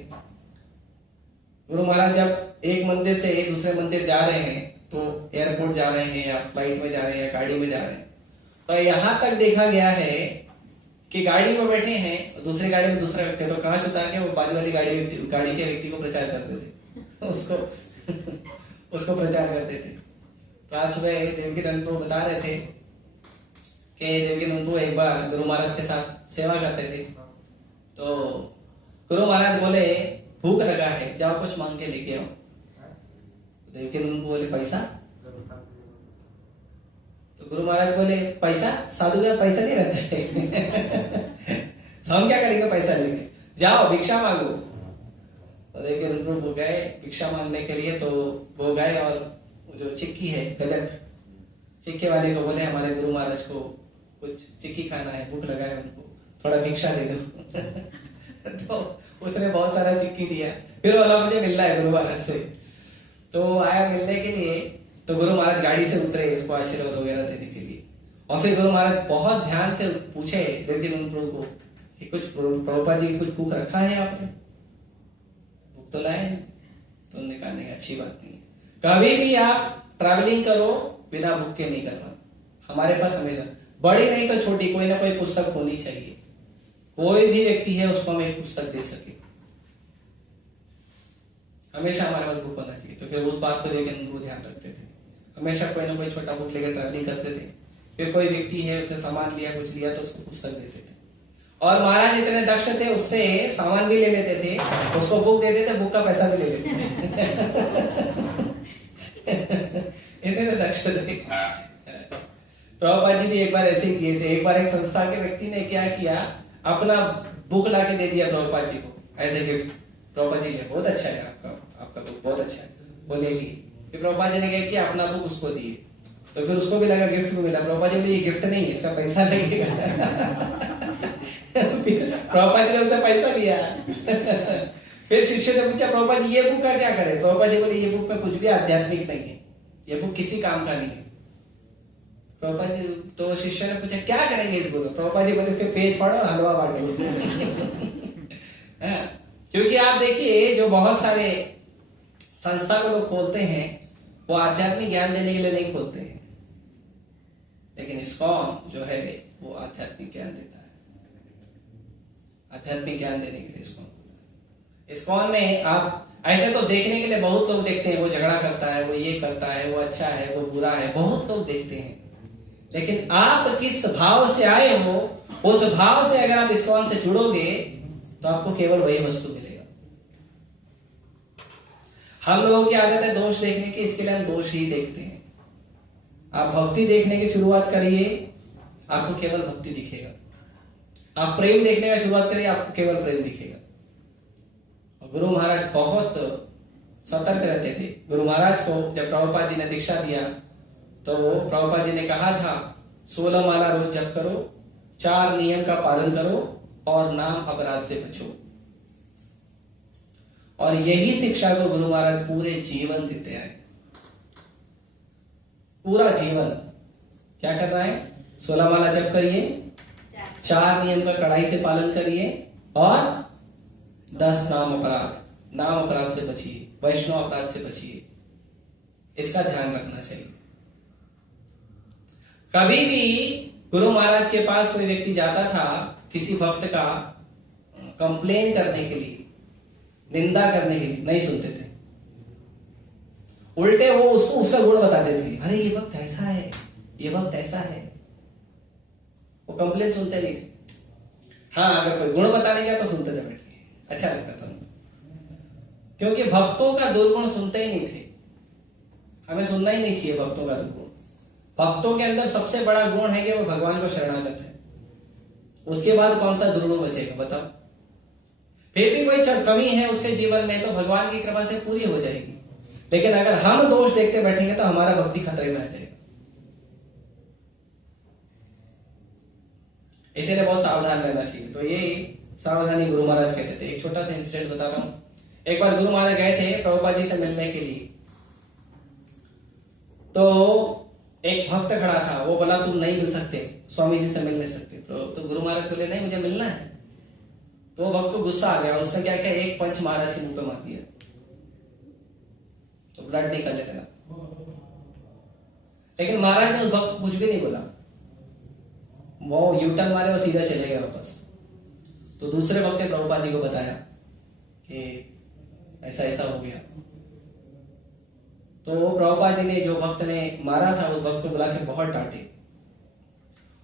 गुरु महाराज जब एक मंदिर से एक दूसरे मंदिर जा रहे हैं, तो एयरपोर्ट जा रहे हैं या फ्लाइट में जा रहे हैं या गाड़ी में जा रहे हैं, तो यहां तक देखा गया है कि गाड़ी में बैठे हैं और दूसरी गाड़ी में दूसरा व्यक्ति, तो कांच उतार के वो बाजू वाली गाड़ी के व्यक्ति को प्रचार करते थे उसको प्रचार करते थे। तो आज सुबह देवकी नंद प्रभु बता रहे थे कि देवकी नंद प्रभु एक बार गुरु महाराज के साथ सेवा करते थे। तो गुरु महाराज बोले भूख लगा है, जाओ कुछ मांग के लेके आओ। देवकी नंद बोले पैसा? तो गुरु महाराज बोले पैसा? साधु का पैसा नहीं रहता है हम क्या करेंगे पैसा लेके, जाओ भिक्षा मांगो। तो देवकी नंद प्रभु गए भिक्षा मांगने के लिए। तो वो गए और जो चिक्की है, गजक, चिक्के वाले को बोले हमारे गुरु महाराज को कुछ चिक्की खाना है, भूख लगा है उनको, थोड़ा भिक्षा दे दो तो उसने बहुत सारा चिक्की दिया। फिर बोला मुझे मिलना है गुरु महाराज से। तो आया मिलने के लिए, तो गुरु महाराज गाड़ी से उतरे उसको आशीर्वाद वगैरह देने के लिए। और फिर गुरु महाराज बहुत ध्यान से पूछे देवकी नंद प्रभु को कि कुछ प्रभुपाद जी की कुछ भूख रखा है आपने? भूख तो लाए। तो उन्होंने कहा नहीं, अच्छी बात नहीं है, कभी भी आप ट्रैवलिंग करो बिना भूख के नहीं करना। हमारे पास हमेशा बड़ी नहीं तो छोटी कोई ना कोई पुस्तक होनी चाहिए, कोई भी व्यक्ति है उसको हम एक पुस्तक दे सके। हमेशा हमारे पास बुक होना चाहिए। तो फिर उस बात को लेकर हम वो ध्यान रखते थे, हमेशा कोई ना कोई छोटा बुक लेकर ट्रैवलिंग करते थे। फिर कोई व्यक्ति है उसने सामान लिया, कुछ लिया, तो उसको पुस्तक देते थे। और महाराज इतने दक्ष थे, उससे सामान भी ले लेते थे, उसको बुक देते थे, बुक का पैसा भी ले लेते थे। इतने दक्ष थे। प्रभुपाद जी भी एक बार ऐसे ही किए थे। एक बार एक संस्था के व्यक्ति ने क्या किया, अपना बुक ला के दे दिया प्रभुपाद जी को as a gift. Prabhupada ji ने बहुत अच्छा है आपका बुक बहुत अच्छा है, बोलेगी। फिर प्रभुपाद जी ने क्या किया, अपना बुक उसको दिए, तो फिर उसको भी लगा गिफ्ट में मिला। प्रभुपाद जी बोले ये गिफ्ट नहीं है, इसका पैसा लगेगा। प्रभुपाद जी ने उससे पैसा लिया। फिर शिष्य ने पूछा प्रभुपाद जी ये बुक का क्या करें? प्रभुपाद जी बोले ये बुक में कुछ भी आध्यात्मिक नहीं है, ये बुक किसी काम का नहीं है। प्रभुपाद जी, तो शिष्य ने पूछा क्या करेंगे इस बुक? प्रभुपाद जी बोले इसके पेज फाड़ो, हलवा बांटो। क्योंकि आप देखिए जो बहुत सारे संस्था को लोग खोलते हैं वो आध्यात्मिक ज्ञान देने के लिए नहीं खोलते हैं, लेकिन इस्कॉन जो है वो आध्यात्मिक ज्ञान देता है। आध्यात्मिक ज्ञान देने के लिए इस्कॉन में आप ऐसे तो देखने के लिए बहुत लोग देखते हैं, वो झगड़ा करता है, वो ये करता है, वो अच्छा है, वो बुरा है, बहुत लोग देखते हैं। लेकिन आप किस भाव से आए हो, उस भाव से अगर आप इस्कॉन से जुड़ोगे तो आपको केवल वही वस्तु मिलेगा। हम लोगों की आदत है दोष देखने की, इसके लिए हम दोष ही देखते हैं। आप भक्ति देखने की शुरुआत करिए, आपको केवल भक्ति दिखेगा। आप प्रेम देखने का शुरुआत करिए, आपको केवल प्रेम दिखेगा। और गुरु महाराज बहुत सतर्क रहते थे। गुरु महाराज को जब प्रभुपाद जी ने दीक्षा दिया तो प्रभुपाद जी ने कहा था 16 माला रोज जप करो, 4 नियम का पालन करो और नाम अपराध से बचो। और यही शिक्षा को गुरु महाराज पूरे जीवन देते आए। पूरा जीवन क्या कर रहा है? 16 माला जप करिए, 4 नियम का कड़ाई से पालन करिए और 10 नाम अपराध से बचिए, वैष्णव अपराध से बचिए। इसका ध्यान रखना चाहिए। कभी भी गुरु महाराज के पास कोई व्यक्ति जाता था किसी भक्त का कंप्लेन करने के लिए, निंदा करने के लिए, नहीं सुनते थे। उल्टे वो उसको उसका गुण बताते थे, अरे ये भक्त ऐसा है, ये भक्त ऐसा है। वो कंप्लेन सुनते नहीं थे। हाँ, अगर कोई गुण बताने गया तो सुनते थे बैठ के, अच्छा लगता था। क्योंकि भक्तों का दुर्गुण सुनते ही नहीं थे। हमें सुनना ही नहीं चाहिए भक्तों का दुर्गुण। भक्तों के अंदर सबसे बड़ा गुण है कि वो भगवान को शरणागत है। उसके बाद कौन सा दुर्गुण बचेगा बताओ? फिर भी कोई कमी है उसके जीवन में तो भगवान की कृपा से पूरी हो जाएगी। लेकिन अगर हम दोष देखते बैठेंगे तो हमारा भक्ति खतरे में आ जाएगा। इसीलिए बहुत सावधान रहना चाहिए। तो ये सावधानी गुरु महाराज कहते थे। एक छोटा सा इंसिडेंट बताता हूं। एक बार गुरु महाराज गए थे प्रभुपाद जी से मिलने के लिए। तो एक भक्त खड़ा था, वो बोला तुम नहीं मिल सकते, स्वामी जी से मिल नहीं सकते। तो गुरु महाराज बोले नहीं, मुझे मिलना है। तो वो भक्त को गुस्सा आ गया, उसने क्या किया, एक पंच महाराज के मुंह पे मार दिया, तो ब्लड निकलने लगा। लेकिन महाराज ने उस भक्त को कुछ भी नहीं बोला, वो यूटर्न मारे और सीधा चले गए वापस। तो दूसरे भक्त ने प्रभुपाद जी को बताया कि ऐसा ऐसा हो गया। तो प्रभुपाद जी ने जो भक्त ने मारा था उस भक्त को बुला के बहुत डांटे।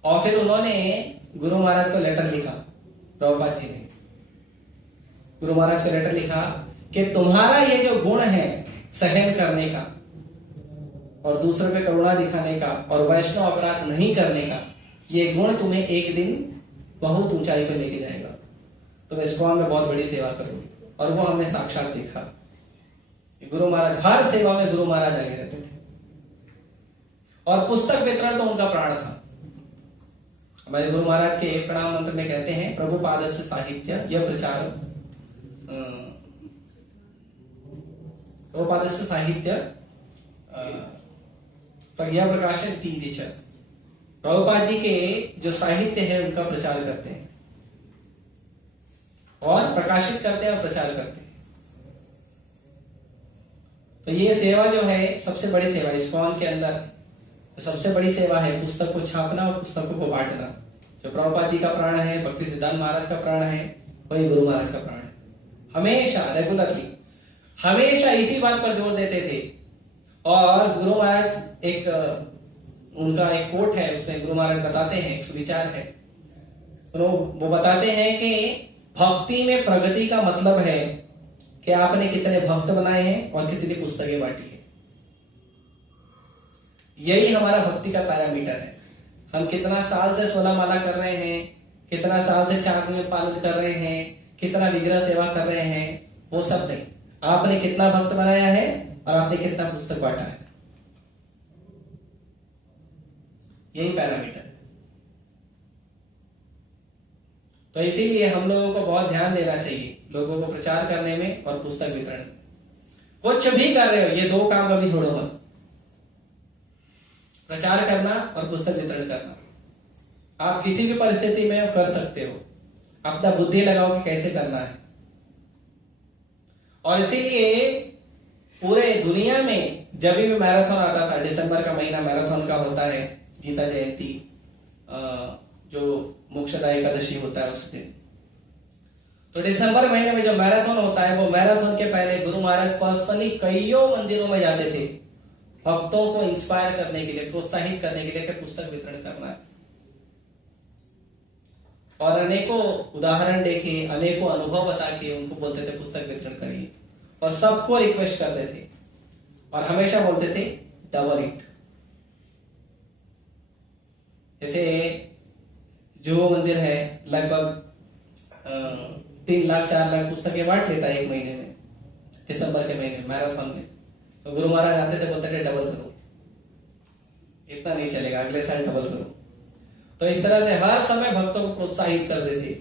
और फिर उन्होंने गुरु महाराज को लेटर लिखा। प्रभुपाद जी ने गुरु महाराज को लेटर लिखा कि तुम्हारा ये जो गुण है सहन करने का और दूसरों पे करुणा दिखाने का और वैष्णव अपराध नहीं करने का, ये गुण तुम्हें एक दिन बहुत ऊंचाई पे लेके जाएगा। तुम इस्कॉन में बहुत बड़ी सेवा करोगे। और वो हमने साक्षात देखा। गुरु महाराज हर सेवा में गुरु महाराज आगे रहते थे। और पुस्तक वितरण तो उनका प्राण था। हमारे गुरु महाराज के प्रणाम मंत्र में कहते हैं प्रभुपादस्य साहित्य यह प्रचार, प्रभुपादस्य साहित्य प्रज्ञा प्रकाशन तीज। प्रभुपाद जी के जो साहित्य है उनका प्रचार करते हैं और प्रकाशित करते हैं और प्रचार करते हैं। तो ये सेवा जो है सबसे बड़ी सेवा इस्कॉन के अंदर, तो सबसे बड़ी सेवा है पुस्तक को छापना और पुस्तकों को बांटना। जो प्रभुपाद जी का प्राण है, भक्ति सिद्धांत महाराज का प्राण है, वही गुरु महाराज का प्राण है। हमेशा रेगुलरली हमेशा इसी बात पर जोर देते थे। और गुरु महाराज एक उनका एक कोट है, उसमें गुरु महाराज बताते हैं, एक सुविचार है, वो बताते हैं कि भक्ति में प्रगति का मतलब है कि आपने कितने भक्त बनाए हैं और कितनी पुस्तकें बांटी है। यही हमारा भक्ति का पैरामीटर है। हम कितना साल से 16 माला कर रहे हैं, कितना साल से चार नियम पालन कर रहे हैं, कितना विग्रह सेवा कर रहे हैं, वो सब नहीं, आपने कितना भक्त बनाया है और आपने कितना पुस्तक बांटा है, यही पैरामीटर है। तो इसीलिए हम लोगों को बहुत ध्यान देना चाहिए लोगों को प्रचार करने में और पुस्तक वितरण में। कुछ भी कर रहे हो, ये दो काम कभी छोड़ो मत, प्रचार करना और पुस्तक वितरण करना। आप किसी भी परिस्थिति में कर सकते हो, अपना बुद्धि लगाओ कि कैसे करना है। और इसीलिए पूरे दुनिया में जब भी मैराथन आता था, दिसंबर का महीना मैराथन का होता है, गीता जयंती जो मोक्षदा एकादशी होता है उस दिन, तो दिसंबर महीने में जो मैराथन होता है, वो मैराथन के पहले गुरु महाराज पर्सनली कईयों मंदिरों में जाते थे भक्तों को इंस्पायर करने के लिए, प्रोत्साहित करने के लिए कि पुस्तक वितरण करना है। और अनेकों उदाहरण देके, अनेकों अनुभव बता के उनको बोलते थे पुस्तक वितरण करिए, और सबको रिक्वेस्ट करते थे और हमेशा बोलते थे डबल इट। जैसे जो मंदिर है लगभग 3 लाख 4 लाख पुस्तकें बांट लेता है एक महीने में, दिसंबर के महीने मैराथन में, तो गुरु महाराज आते थे, बोलते थे डबल करो, इतना नहीं चलेगा, अगले साल डबल करो। तो इस तरह से हर समय भक्तों को प्रोत्साहित करते थे,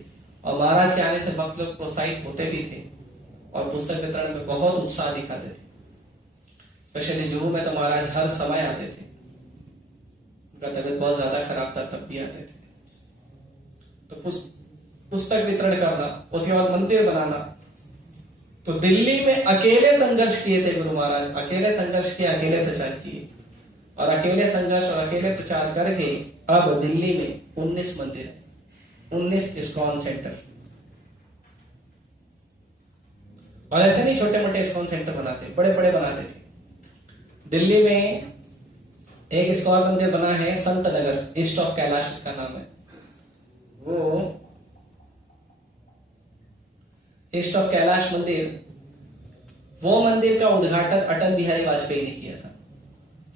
और महाराज के आने से भक्त लोग प्रोत्साहित होते भी थे और पुस्तक वितरण में बहुत उत्साह दिखाते थे। स्पेशली जुहू में तो महाराज हर समय आते थे, उनका तबीयत बहुत ज्यादा खराब था तब भी आते थे। तो पुस्तक वितरण करना, उसके बाद मंदिर बनाना। तो दिल्ली में अकेले संघर्ष किए थे गुरु महाराज, अकेले संघर्ष किए, अकेले प्रचार किए, और अकेले संघर्ष और अकेले प्रचार करके अब दिल्ली में 19 मंदिर, 19 इस्कॉन सेंटर। और ऐसे नहीं छोटे मोटे इस्कॉन सेंटर बनाते, बड़े बड़े बनाते थे। दिल्ली में एक इस्कॉन मंदिर बना है संत नगर, ईस्ट ऑफ कैलाश उसका नाम है। वो ईस्ट ऑफ कैलाश मंदिर, वो मंदिर का उद्घाटन अटल बिहारी वाजपेयी ने किया था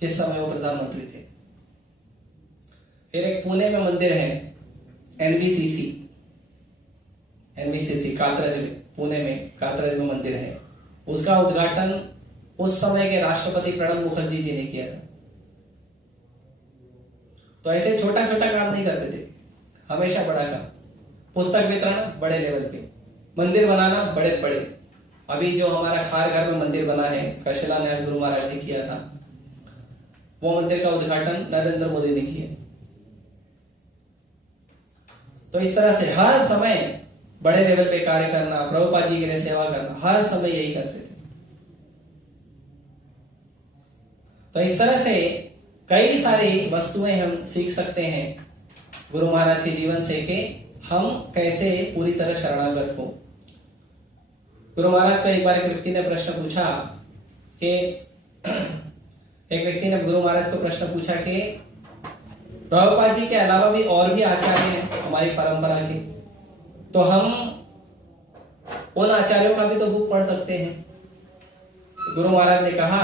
जिस समय वो प्रधानमंत्री थे। फिर एक पुणे में मंदिर है एनबीसीसी कात्रज में, पुणे में कात्रज में मंदिर है, उसका उद्घाटन उस समय के राष्ट्रपति प्रणब मुखर्जी जी ने किया था। तो ऐसे छोटा छोटा काम नहीं करते थे, हमेशा बड़ा काम। पुस्तक वितरण बड़े लेवल पे, मंदिर बनाना बड़े बड़े। अभी जो हमारा खारघर में मंदिर बना है, इसका शिलान्यास गुरु महाराज ने किया था, वो मंदिर का उद्घाटन नरेंद्र मोदी ने किया। तो इस तरह से हर समय बड़े लेवल पे कार्य करना, प्रभुपाद जी के लिए सेवा करना, हर समय यही करते थे। तो इस तरह से कई सारी वस्तुएं हम सीख सकते हैं गुरु महाराज के जीवन से कि हम कैसे पूरी तरह शरणागत हो। गुरु महाराज को एक बार एक व्यक्ति ने प्रश्न पूछा कि एक व्यक्ति ने गुरु महाराज को प्रश्न पूछा कि प्रभुपाद जी के अलावा भी और भी आचार्य हैं हमारी परंपरा के, तो हम उन आचार्यों का भी तो बुक पढ़ सकते हैं। गुरु महाराज ने कहा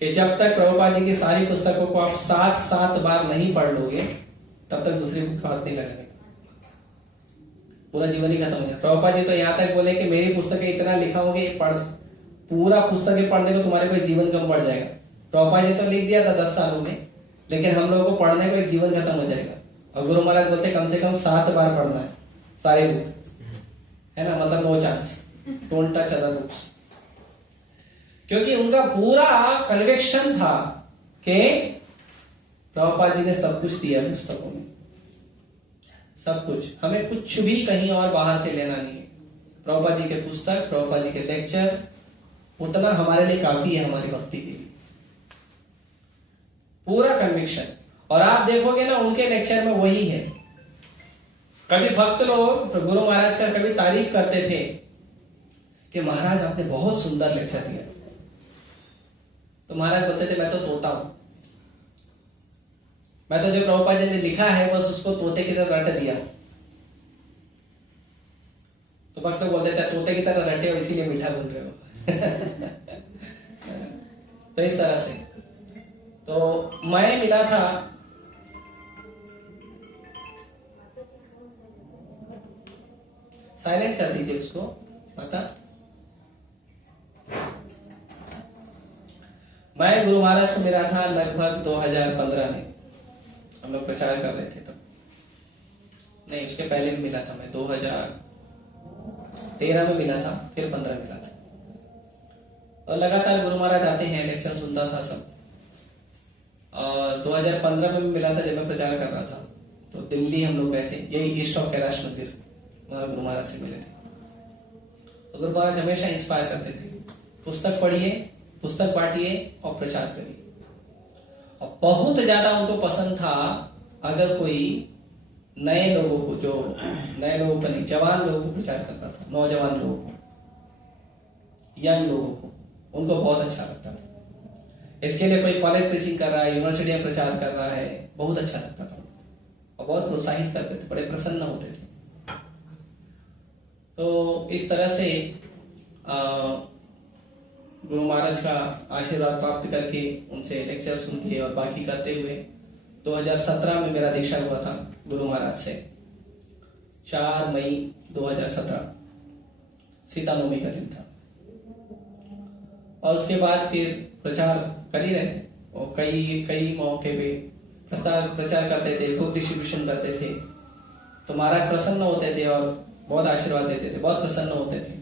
कि जब तक प्रभुपाद जी की सारी पुस्तकों को आप 7 बार नहीं पढ़ लोगे तब तक दूसरी बुक का हाथ नहीं लगेगा, पूरा जीवन ही खत्म हो जाए। प्रभुपाद जी तो यहाँ तक बोले कि मेरी पुस्तकें इतना लिखाओगे, पढ़ पूरा पुस्तकें पढ़ने को तुम्हारे को जीवन कम पड़ जाएगा। प्रभुपाद जी तो लिख दिया था 10 सालों में, लेकिन हम लोगों को पढ़ने को एक जीवन खत्म हो जाएगा। और गुरु महाराज बोलते कम से कम 7 बार पढ़ना है सारे बुक, है ना, मतलब no chance, don't touch other books. क्योंकि उनका पूरा कन्विक्शन था कि प्रभुपाद जी ने सब कुछ दिया पुस्तकों में, सब कुछ, हमें कुछ भी कहीं और बाहर से लेना नहीं है। प्रभुपाद जी के पुस्तक, प्रभुपाद जी के लेक्चर, उतना हमारे लिए काफी है हमारी भक्ति के लिए, पूरा कन्विक्शन। और आप देखोगे ना उनके लेक्चर में वही है। कभी भक्त लोग गुरु महाराज का कभी तारीफ करते थे कि महाराज आपने बहुत सुंदर लेक्चर दिया। तो महाराज बोलते थे मैं तो तोता हूं, मैं तो जो प्रभुपाद जी ने लिखा है बस उसको तोते की तरह रट दिया। तो भक्त लोग बोलते थे तोते की तरह रटे हो इसीलिए मीठा बोल रहे हो। तो इस तरह से तो मैं मिला था साइलेंट कर दीजिए उसको माता। मैं गुरु महाराज को मिला था लगभग 2015 में, हम लोग प्रचार कर रहे थे तब। नहीं उसके पहले भी मिला था, मैं 2013 में मिला था, फिर 15 मिला था। और लगातार गुरु महाराज आते हैं, लेक्चर सुनता था सब। और 2015 में भी मिला था जब मैं प्रचार कर रहा था। तो दिल्ली हम लोग गए थे, यही ईस्ट ऑफ कैलाश मंदिर, वहां गुरु महाराज से मिले थे। तो गुरु महाराज हमेशा इंस्पायर करते थे, पुस्तक पढ़िए, पुस्तक बांटिए और प्रचार करिए। और बहुत ज्यादा उनको पसंद था अगर कोई नए लोगों को, जो नए लोगों को नहीं, जवान लोगों को प्रचार करता था, नौजवान लोगों को, यंग लोगों को, उनको बहुत अच्छा लगता था। इसके लिए कोई कॉलेज प्रीचिंग कर रहा है, यूनिवर्सिटी में प्रचार कर रहा है, बहुत अच्छा लगता था और बहुत प्रोत्साहित करते थे, बड़े प्रसन्न होते थे। तो इस तरह से गुरु महाराज का आशीर्वाद प्राप्त करके, उनसे लेक्चर सुन के और बाकी करते हुए 2017 में मेरा दीक्षा हुआ था गुरु महाराज से। 4 मई 2017 सीता नवमी का दिन था। और उसके बाद फिर प्रचार कर ही रहे थे और कई मौके पे प्रचार करते थे, बुक डिस्ट्रीब्यूशन करते थे। तो महाराज प्रसन्न होते थे और बहुत आशीर्वाद देते थे, बहुत प्रसन्न होते थे।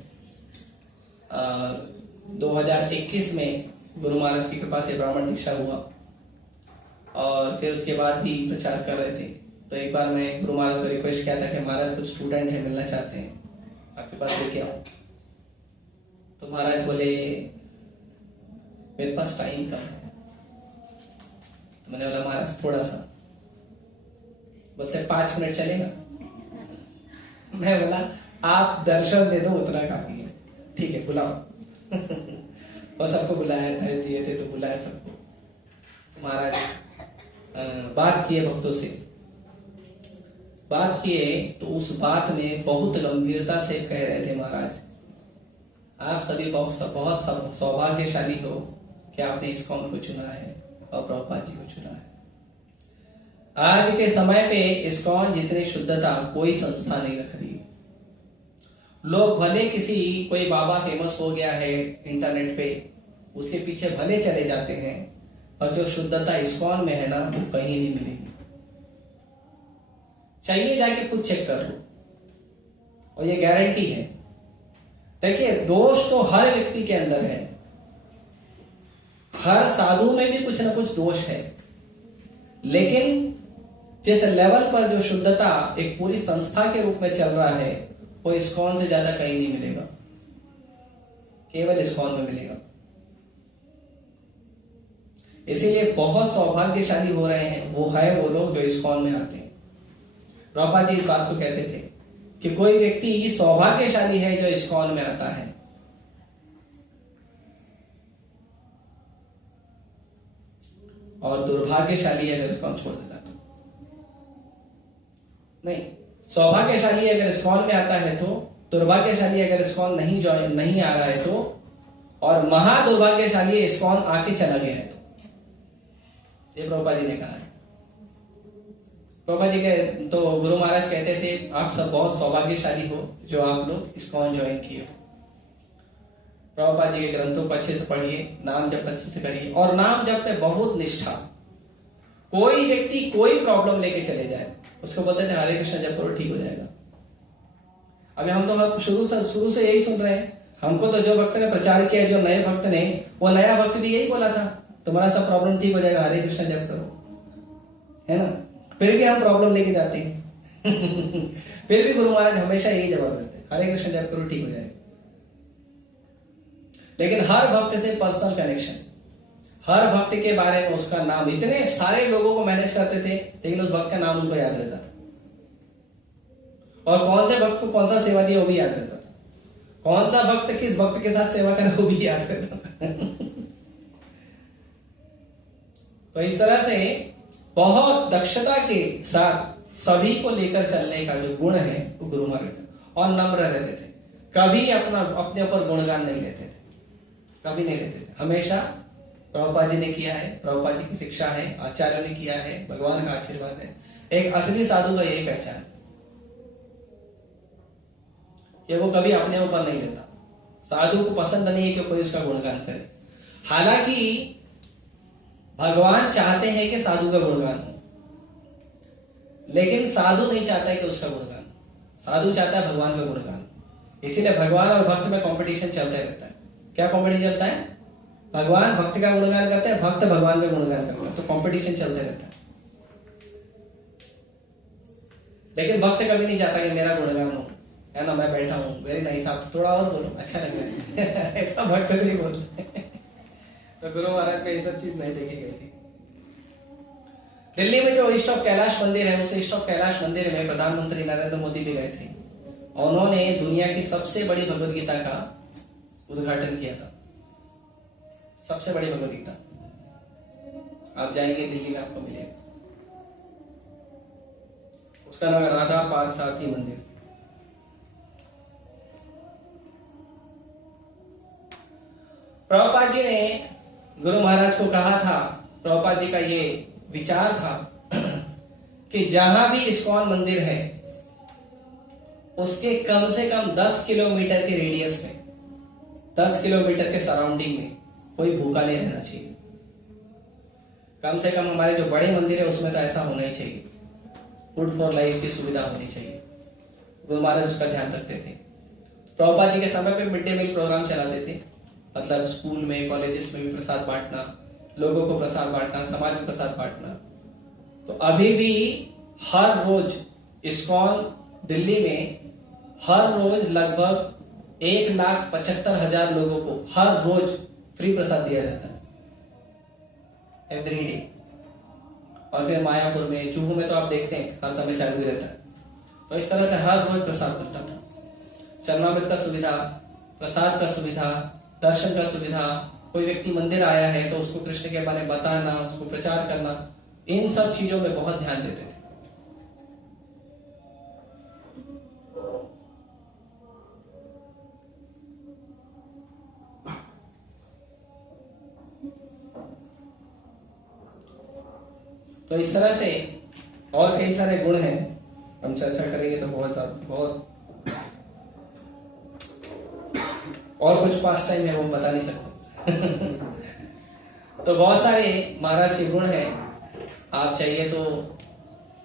2021 में गुरु महाराज की कृपा से ब्राह्मण दीक्षा हुआ और फिर उसके बाद भी प्रचार कर रहे थे। तो एक बार मैं गुरु महाराज को रिक्वेस्ट किया था कि महाराज कुछ स्टूडेंट है, मिलना चाहते हैं, आपके पास लेके आओ। तो महाराज बोले मेरे पास टाइम कम है। तो मैंने बोला महाराज थोड़ा सा, बोलते 5 मिनट चलेगा। मैं बोला आप दर्शन दे दो उतना काफी है, ठीक है बुलाओ। और सबको बुलाया, दिए थे तो बुलाया सबको। तो महाराज बात किए भक्तों से, बात किए तो उस बात में बहुत गंभीरता से कह रहे थे महाराज आप सभी बहुत सौभाग्यशाली हो कि आपने इस्कॉन को चुना है और प्रभुपाद जी को चुना है। आज के समय पे इस्कॉन जितनी शुद्धता कोई संस्था नहीं रख रही। लोग भले कोई बाबा फेमस हो गया है इंटरनेट पे, उसके पीछे भले चले जाते हैं, पर जो शुद्धता इस्कॉन में है ना वो कहीं नहीं मिलेगी। चाहिए जाके खुद चेक कर लो, और ये गारंटी है। देखिए दोष तो हर व्यक्ति के अंदर है, हर साधु में भी कुछ ना कुछ दोष है, लेकिन जिस लेवल पर जो शुद्धता एक पूरी संस्था के रूप में चल रहा है वो इस्कॉन से ज्यादा कहीं नहीं मिलेगा, केवल इस्कॉन में मिलेगा। इसीलिए बहुत सौभाग्यशाली हो रहे हैं वो लोग जो इस्कॉन में आते हैं। प्रभुपाद जी इस बात को कहते थे कि कोई व्यक्ति सौभाग्यशाली है जो इस्कॉन में आता है, और दुर्भाग्यशाली है अगर इस्कॉन छोड़ देता तो। नहीं, सौभाग्यशाली अगर इस्कॉन में आता है तो, दुर्भाग्यशाली अगर इस्कॉन नहीं आ रहा है तो, और महादुर्भाग्यशाली इस्कॉन आके चला गया है तो। ये प्रभुपाद जी ने कहा है। प्रभुपाद जी के तो गुरु महाराज कहते थे आप सब बहुत सौभाग्यशाली हो जो आप लोग इस्कॉन ज्वाइन किए हो। प्रभुपाद जी के ग्रंथों को अच्छे से पढ़िए, नाम जप अच्छे से करिए, और नाम जप में बहुत निष्ठा। कोई व्यक्ति कोई प्रॉब्लम लेके चले जाए, उसको बोलते थे हरे कृष्ण जप करो ठीक हो जाएगा। अभी हम तो शुरू से यही सुन रहे हैं। हमको तो जो भक्त ने प्रचार किया, जो नए भक्त ने, वो नया भक्त भी यही बोला था तुम्हारा सब प्रॉब्लम ठीक हो जाएगा, हरे कृष्ण जप करो, है ना। फिर भी हम प्रॉब्लम लेके जाते हैं। फिर भी गुरु महाराज हमेशा यही जवाब देते हैं, हरे कृष्ण जप करो ठीक हो जाएगा। लेकिन हर भक्त से पर्सनल कनेक्शन, हर भक्त के बारे में उसका नाम, इतने सारे लोगों को मैनेज करते थे लेकिन उस भक्त का नाम उनको याद रहता था, और कौन से भक्त को कौन सा सेवा दिया वो भी याद रहता था। कौन सा भक्त किस भक्त के साथ सेवा करे वो भी याद रहता। तो इस तरह से बहुत दक्षता के साथ सभी को लेकर चलने का जो गुण है वो गुरु महाराज का। और नम्र रहते थे, कभी अपने ऊपर गुणगान नहीं लेते थे, कभी नहीं लेते थे। हमेशा प्रभुपाद जी ने किया है, प्रभुपाद जी की शिक्षा है, आचार्यों ने किया है, भगवान का आशीर्वाद है। एक असली साधु का यही पहचान कि वो कभी अपने ऊपर नहीं लेता। साधु को पसंद नहीं है कि कोई उसका गुणगान करे। हालांकि भगवान चाहते हैं कि साधु का गुणगान हो, लेकिन साधु नहीं चाहता है कि उसका गुणगान। साधु चाहता है भगवान का गुणगान। इसीलिए भगवान और भक्त में कंपटीशन चलता रहता है। क्या कंपटीशन चलता है? भगवान भक्त का गुणगान करते हैं, भक्त भगवान का गुणगान करते हैं, तो कंपटीशन चलते रहता है। लेकिन भक्त कभी नहीं चाहता कि मेरा गुणगान हो, है ना, मैं बैठा हूं, वेरी नाइस, आप थोड़ा और बोलो, अच्छा लग रहा है। ऐसा भक्त नहीं बोलते। तो गुरु महाराज में ये सब चीज नहीं देखी गई थी। दिल्ली में जो ईस्ट ऑफ कैलाश मंदिर है, उस ईस्ट ऑफ कैलाश मंदिर में प्रधानमंत्री नरेंद्र मोदी भी गए थे। उन्होंने दुनिया की सबसे बड़ी भगवद गीता का उद्घाटन किया था। सबसे बड़ी भगवद गीता, आप जाएंगे दिल्ली में आपको मिलेगा। उसका नाम है राधा पारसारथी मंदिर। प्रभुपाद जी ने गुरु महाराज को कहा था, प्रभुपाद जी का ये विचार था कि जहां भी इस्कॉन मंदिर है उसके कम से कम 10 किलोमीटर के रेडियस में, 10 किलोमीटर के सराउंडिंग में कोई भूखा नहीं रहना चाहिए। कम से कम हमारे जो बड़े मंदिर है उसमें तो ऐसा होना ही चाहिए। फूड फॉर लाइफ की सुविधा होनी चाहिए। गुरु महाराज उसका ध्यान रखते थे। प्रभुपाद जी के समय पे मिड डे मील प्रोग्राम चलाते थे, मतलब स्कूल में, कॉलेजेस में भी प्रसाद बांटना, लोगों को प्रसाद बांटना, समाज में प्रसाद बांटना। तो अभी भी हर रोज इस्कॉन दिल्ली में हर रोज लगभग 1,75,000 लोगों को हर रोज फ्री प्रसाद दिया जाता है, एवरी डे। और फिर मायापुर में, जुहू में तो आप देखते हैं हर समय चालू ही रहता है। तो इस तरह से हर रोज प्रसाद मिलता था। चरणामृत का सुविधा, प्रसाद का सुविधा, दर्शन का सुविधा। कोई व्यक्ति मंदिर आया है तो उसको कृष्ण के बारे में बताना, उसको प्रचार करना, इन सब चीजों में बहुत ध्यान देते थे। तो इस तरह से और कई सारे गुण हैं, हम चर्चा करेंगे तो बहुत और कुछ पास टाइम है वो बता नहीं सकते। तो बहुत सारे महाराज के गुण हैं। आप चाहिए तो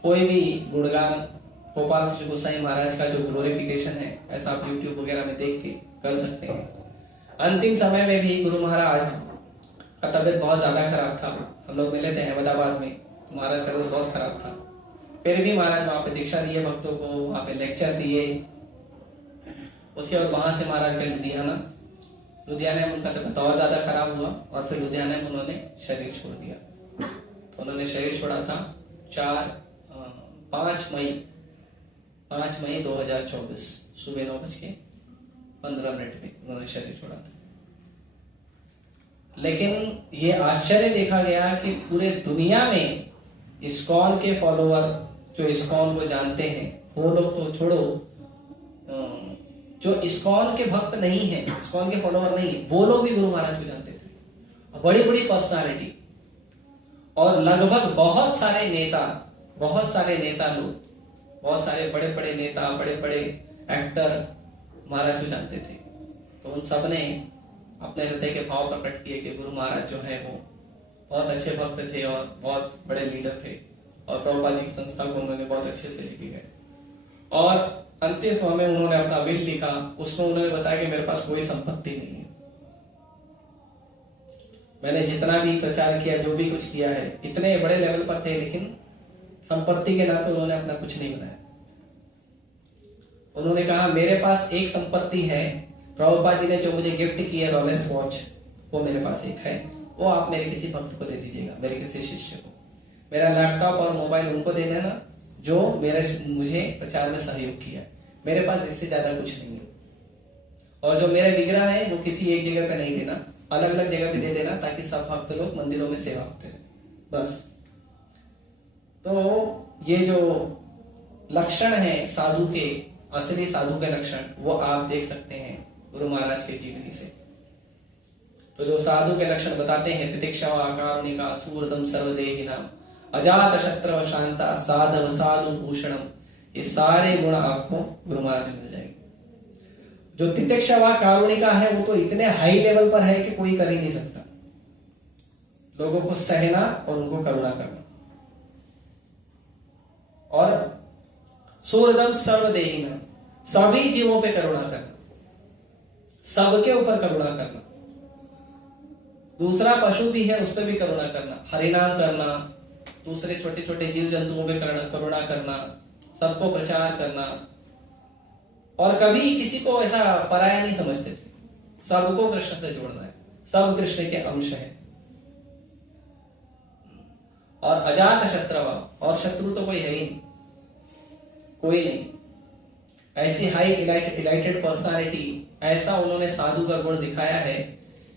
कोई भी गुणगान गोपाल कृष्ण गोसाई महाराज का जो ग्लोरिफिकेशन है, ऐसा आप YouTube वगैरह में देख के कर सकते हैं। अंतिम समय में भी गुरु महाराज का तबियत बहुत ज्यादा खराब था। हम लोग मिले थे अहमदाबाद में, तो महाराज का तबियत बहुत खराब था। फिर भी महाराज वहां पे दीक्षा दिए भक्तों को, वहां पे लेक्चर दिए। उसके बाद वहां से महाराज का लुधियाना में उनका तबियत और ज्यादा खराब हुआ और फिर लुधियाना में उन्होंने शरीर छोड़ दिया। तो उन्होंने शरीर छोड़ा था 5 मई 2024 सुबह 9:15 में उन्होंने शरीर छोड़ा था। लेकिन ये आश्चर्य देखा गया कि पूरे दुनिया में इस्कॉन के फॉलोअर, जो इस्कॉन को जानते हैं, वो लोग तो छोड़ो, जो इस्कॉन के भक्त नहीं है, इस्कॉन के फॉलोअर नहीं है, वो लोग भी गुरु महाराज को जानते थे। बड़ी बड़ी पर्सनालिटी और लगभग बहुत सारे नेता लोग, बहुत सारे बड़े बड़े नेता, बड़े बड़े एक्टर महाराज को जानते थे। तो उन सब ने अपने हृदय के भाव प्रकट किए कि गुरु महाराज जो है वो बहुत अच्छे भक्त थे और बहुत बड़े लीडर थे, और प्रभुपाद जी की संस्था को उन्होंने बहुत अच्छे से लेके गए। और अंतिम समय में उन्होंने अपना विल लिखा, उसमें उन्होंने बताया कि मेरे पास कोई संपत्ति नहीं है, मैंने जितना भी प्रचार किया, जो भी कुछ किया है, इतने बड़े लेवल पर थे, लेकिन संपत्ति के नाम पे उन्होंने अपना कुछ नहीं बनाया। उन्होंने कहा मेरे पास एक संपत्ति है, प्रभुपाद जी ने जो मुझे गिफ्ट की है रोलेक्स वॉच, वो मेरे पास एक है, वो आप मेरे किसी भक्त को दे दीजिएगा, मेरे किसी शिष्य को। मेरा लैपटॉप और मोबाइल उनको दे देना जो मुझे प्रचार में सहयोग किया। मेरे पास इससे ज्यादा कुछ नहीं है। और जो मेरे विग्रह है वो किसी एक जगह का नहीं देना, अलग अलग जगह पे दे देना, ताकि सब भक्त लोग मंदिरों में सेवा होते रहे, बस। तो ये जो लक्षण है साधु के, असली साधु के लक्षण, वो आप देख सकते हैं गुरु महाराज के जीवनी से। तो जो साधु के लक्षण बताते हैं, तितिक्षवा, कारुणिका, सूरदम, सर्वदेहिनाम, अजात शत्रु शांता, साधव साधु भूषणम, ये सारे गुण आपको गुरु महाराज में मिल जाएंगे। जो तितिक्षवा कारुणिका है वो तो इतने हाई लेवल पर है कि कोई कर ही नहीं सकता, लोगों को सहना और उनको करुणा करना। और सूरदम सर्वदेहिनाम, सभी जीवों पे करुणा करना, सबके ऊपर करुणा करना। दूसरा पशु भी है, उस पर भी करुणा करना, हरिनाम करना, दूसरे छोटे छोटे जीव जंतुओं पे करुणा करना, सबको प्रचार करना। और कभी किसी को ऐसा पराया नहीं समझते थे, सबको कृष्ण से जोड़ना है, सब कृष्ण के अंश है। और अजात शत्रवा, और शत्रु तो कोई है ही नहीं, कोई नहीं। ऐसी हाई इलाइटेड पर्सनालिटी, ऐसा उन्होंने साधु का गुण दिखाया है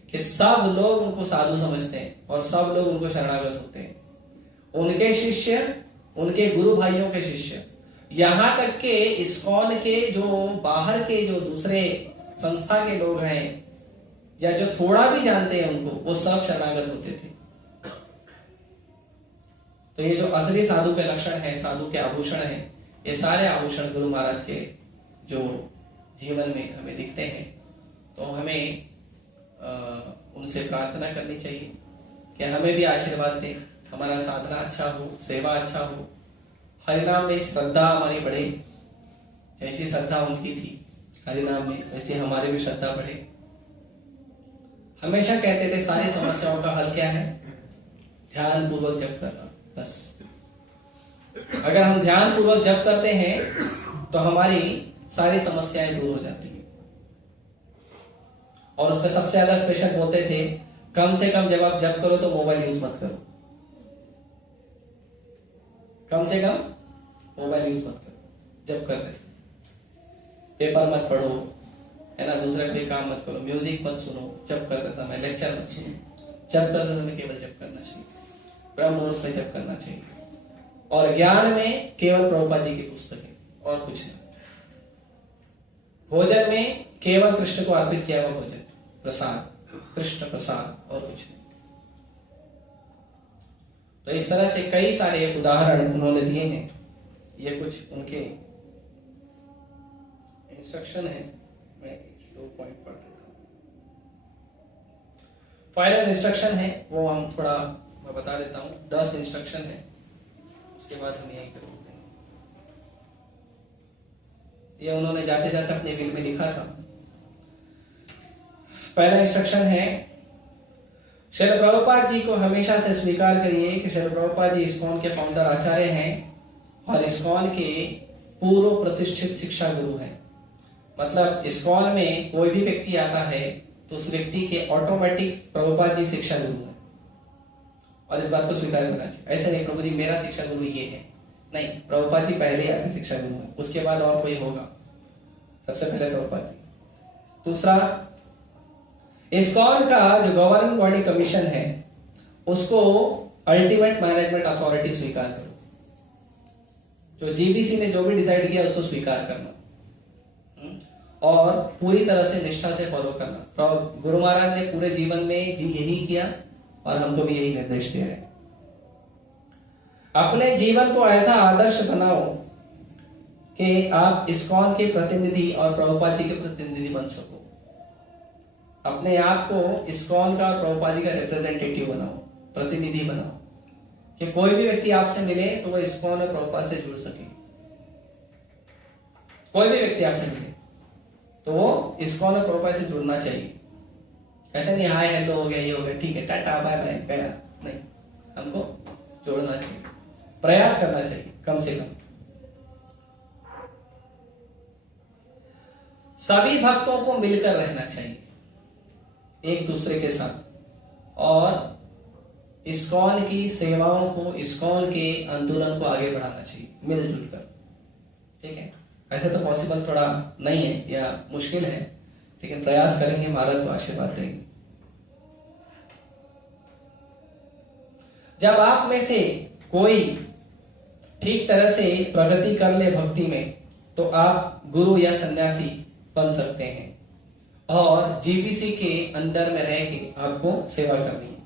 कि सब लोग उनको साधु समझते हैं और सब लोग उनको शरणागत होते हैं। उनके शिष्य, उनके गुरु भाइयों के शिष्य, यहां तक के इस्कॉन के जो बाहर के जो दूसरे संस्था के लोग हैं या जो थोड़ा भी जानते हैं उनको, वो सब शरणागत होते थे। तो ये जो असली साधु के लक्षण है, साधु के आभूषण है, ये सारे आभूषण गुरु महाराज के जो जीवन में हमें दिखते हैं। तो हमें उनसे प्रार्थना करनी चाहिए कि हमें भी आशीर्वाद दें, हमारा साधना अच्छा हो, सेवा अच्छा हो, हरिनाम में श्रद्धा हमारी बढ़े। जैसी श्रद्धा उनकी थी हरिनाम में, वैसे हमारी भी श्रद्धा बढ़े। हमेशा कहते थे सारी समस्याओं का हल क्या है? ध्यान पूर्वक जप करना, बस। अगर हम ध्यान पूर्वक जप करते हैं तो हमारी सारी समस्याएं दूर हो जाती हैं। और उसमें सबसे ज्यादा स्पेशल बोलते थे, कम से कम जब आप जप करो तो मोबाइल यूज मत करो, कम से कम मोबाइल यूज मत करो जप करने से। पेपर मत पढ़ो, है ना, दूसरा कोई काम मत करो, म्यूजिक मत सुनो, जप करते समय लेक्चर मत सुनो, जप करते समय केवल जप करना चाहिए, ब्रह्म मुहूर्त में जप करना चाहिए। और ज्ञान में केवल प्रभुपाद जी की पुस्तकें और कुछ नहीं। भोजन में केवल कृष्ण को अर्पित किया हुआ भोजन, प्रसाद, कृष्ण प्रसाद, और कुछ नहीं। तो इस तरह से कई सारे उदाहरण उन्होंने दिए हैं। ये कुछ उनके इंस्ट्रक्शन है, मैं 2 पॉइंट पढ़ देता हूं। फाइनल इंस्ट्रक्शन है वो हम थोड़ा मैं बता देता हूं, 10 इंस्ट्रक्शन है, उसके बाद हम यहीं करेंगे। ये उन्होंने जाते जाते अपने विल में लिखा था। पहला इंस्ट्रक्शन है, श्रील प्रभुपाद जी को हमेशा से स्वीकार करिए कि श्रील प्रभुपाद जी इस्कॉन के फाउंडर आचार्य हैं और इस्कॉन के पूर्व प्रतिष्ठित शिक्षा गुरु हैं। मतलब इस्कॉन में कोई भी व्यक्ति आता है तो उस व्यक्ति के ऑटोमेटिक प्रभुपाद जी शिक्षा गुरु है, और इस बात को स्वीकार करना चाहिए। ऐसे नहीं प्रभु जी मेरा शिक्षा गुरु ये है, नहीं, प्रभुपाद जी पहले ही आपके शिक्षा गुरु है, उसके बाद और कोई होगा, सबसे पहले प्रभुपाद जी। दूसरा, इस्कॉन का जो गवर्निंग बॉडी कमीशन है उसको अल्टीमेट मैनेजमेंट अथॉरिटी स्वीकार करो। जो जीबीसी ने जो भी डिसाइड किया उसको स्वीकार करना और पूरी तरह से निष्ठा से फॉलो करना। गुरु महाराज ने पूरे जीवन में भी यही किया और हमको भी यही निर्देश दिया है। अपने जीवन को ऐसा आदर्श बनाओ कि आप इस्कॉन के प्रतिनिधि और प्रभुपाद जी के प्रतिनिधि बन सको। अपने आप को इस्कॉन का और प्रभुपाद जी का रिप्रेजेंटेटिव बनाओ, प्रतिनिधि बनाओ, कि कोई भी व्यक्ति आपसे मिले तो वो इस्कॉन और प्रभुपाद से जुड़ सके। कोई भी व्यक्ति आपसे मिले तो वो इस्कॉन और प्रभुपाद से जुड़ना चाहिए। ऐसा नहीं हाय हेलो हो गया, ये हो गया, ठीक है, टाटा बाय बाय, गया, नहीं, हमको जोड़ना चाहिए, प्रयास करना चाहिए कम से कम। सभी भक्तों को मिलकर रहना चाहिए एक दूसरे के साथ, और इस्कॉन की सेवाओं को, इस्कॉन के आंदोलन को आगे बढ़ाना चाहिए मिलजुल कर। ठीक है, ऐसे तो पॉसिबल थोड़ा नहीं है या मुश्किल है, लेकिन प्रयास करेंगे, महाराज तो आशीर्वाद देंगे। जब आप में से कोई ठीक तरह से प्रगति कर ले भक्ति में, तो आप गुरु या सन्यासी बन सकते हैं और जीबीसी के अंदर में रह के आपको सेवा करनी है।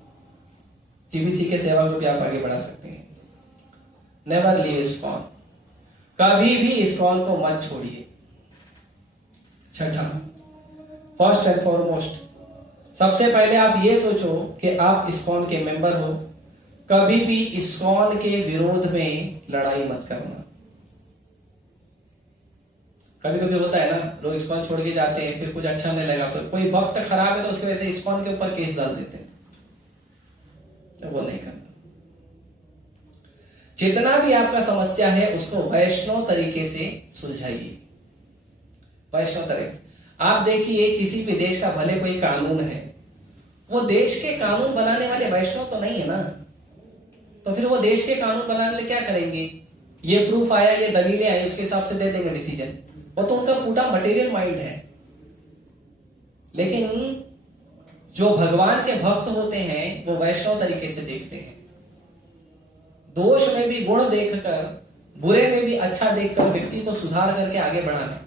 जीबीसी के सेवा को भी आप आगे बढ़ा सकते हैं। नेवर लीव इस्कॉन, कभी भी इस्कॉन को मत छोड़िए। छठा, फर्स्ट एंड फॉरमोस्ट, सबसे पहले आप ये सोचो कि आप इस्कॉन के मेंबर हो। कभी भी इस्कॉन के विरोध में लड़ाई मत करना। कभी कभी होता है ना, लोग इस्कॉन छोड़ के जाते हैं, फिर कुछ अच्छा नहीं लगा तो कोई भक्त खराब है तो उसकी वजह से इस्कॉन के ऊपर केस डाल देते हैं, तो वो नहीं करना। जितना भी आपका समस्या है उसको वैष्णव तरीके से सुलझाइए। वैष्णव तरीके, आप देखिए किसी भी देश का भले कोई कानून है, वो देश के कानून बनाने वाले वैष्णव तो नहीं है ना, तो फिर वो देश के कानून बनाने के लिए क्या करेंगे? ये प्रूफ आया, ये दलीलें आई, उसके हिसाब से दे देंगे डिसीजन। वो तो उनका पूरा मटेरियल माइंड है। लेकिन जो भगवान के भक्त होते हैं वो वैष्णव तरीके से देखते हैं। दोष में भी गुण देखकर, बुरे में भी अच्छा देखकर व्यक्ति को सुधार करके आगे बढ़ाना,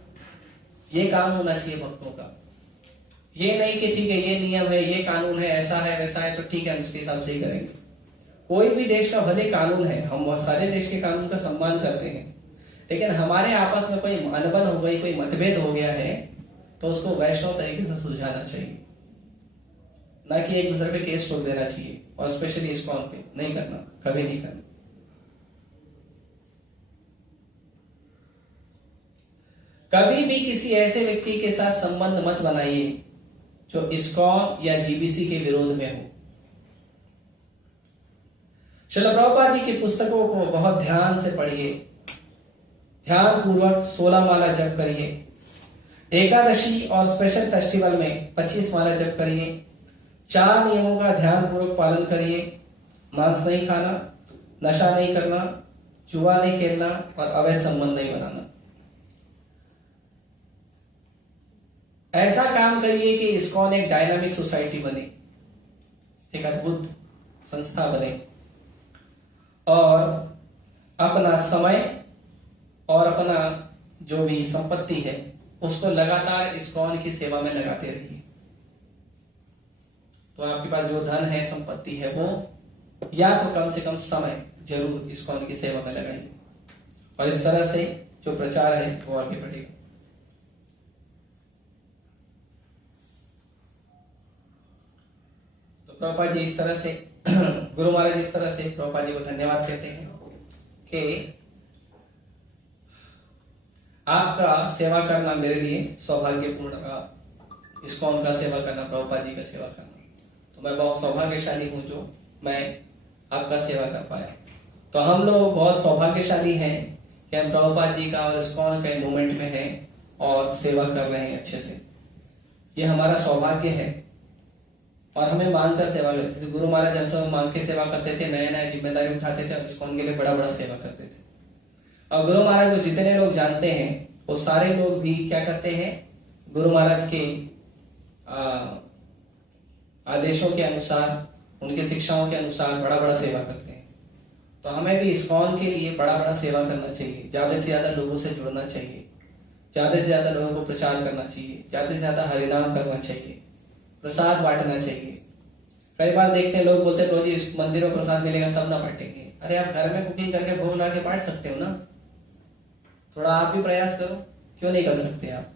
ये काम होना चाहिए भक्तों का। ये नहीं कि ठीक है ये नियम है, ये कानून है, ऐसा है वैसा है, तो ठीक है हम इसके हिसाब से ही करेंगे। कोई भी देश का भले कानून है, हम बहुत सारे देश के कानून का सम्मान करते हैं, लेकिन हमारे आपस में कोई अनबन हो गई, कोई मतभेद हो गया है, तो उसको वैष्णव तरीके से सुलझाना चाहिए, ना कि एक दूसरे पे केस ठोक देना चाहिए। और स्पेशली इस्कॉन पे नहीं करना, कभी नहीं करना। कभी भी किसी ऐसे व्यक्ति के साथ संबंध मत बनाइए जो इस्कॉन या जीबीसी के विरोध में हो। श्रील प्रभुपाद जी की पुस्तकों को बहुत ध्यान से पढ़िए, ध्यान पूर्वक 16 माला जप करिए। एकादशी और स्पेशल फेस्टिवल में 25 माला जप करिए। 4 नियमों का ध्यान पूर्वक पालन करिए। मांस नहीं खाना, नशा नहीं करना, जुआ नहीं खेलना और अवैध संबंध नहीं बनाना। ऐसा काम करिए कि इस्कॉन एक डायनामिक सोसाइटी बने, एक अद्भुत संस्था बने और अपना समय और अपना जो भी संपत्ति है उसको लगातार इस्कॉन की सेवा में लगाते रहिए। तो आपके पास जो धन है, संपत्ति है, वो या तो कम से कम समय जरूर इस्कॉन की सेवा में लगाइए और इस तरह से जो प्रचार है वो आगे बढ़ेगा। तो प्रभुपाद जी इस तरह से गुरु महाराज इस तरह से प्रभुपाद जी को धन्यवाद कहते हैं कि आपका सेवा करना मेरे लिए सौभाग्यपूर्ण रहा। इस्कॉन का सेवा करना, प्रभुपाद जी का सेवा करना, तो मैं बहुत सौभाग्यशाली हूं जो मैं आपका सेवा कर पाया। तो हम लोग बहुत सौभाग्यशाली हैं कि हम प्रभुपाद जी का और इस्कॉन के मूवमेंट में हैं और सेवा कर रहे हैं अच्छे से। ये हमारा सौभाग्य है और हमें मानकर सेवा करते थे। गुरु महाराज हम सब मांग के सेवा करते थे, नए नए जिम्मेदारी उठाते थे और इस्कॉन के लिए बड़ा बड़ा सेवा करते थे। और गुरु महाराज को जितने लोग जानते हैं वो सारे लोग भी क्या करते हैं, गुरु महाराज के आदेशों के अनुसार, उनके शिक्षाओं के अनुसार बड़ा बड़ा सेवा करते हैं। तो हमें भी इस्कॉन के लिए बड़ा बड़ा सेवा करना चाहिए, ज्यादा से ज्यादा लोगों से जुड़ना चाहिए, ज्यादा से ज्यादा लोगों को प्रचार करना चाहिए, ज्यादा से ज्यादा हरिनाम करना चाहिए, प्रसाद बांटना चाहिए। कई बार देखते हैं लोग बोलते हैं रोज इस मंदिर में प्रसाद मिलेगा तब ना बांटेंगे। अरे आप घर में कुकिंग करके भोग ला के बांट सकते हो ना, थोड़ा आप भी प्रयास करो, क्यों नहीं कर सकते आप?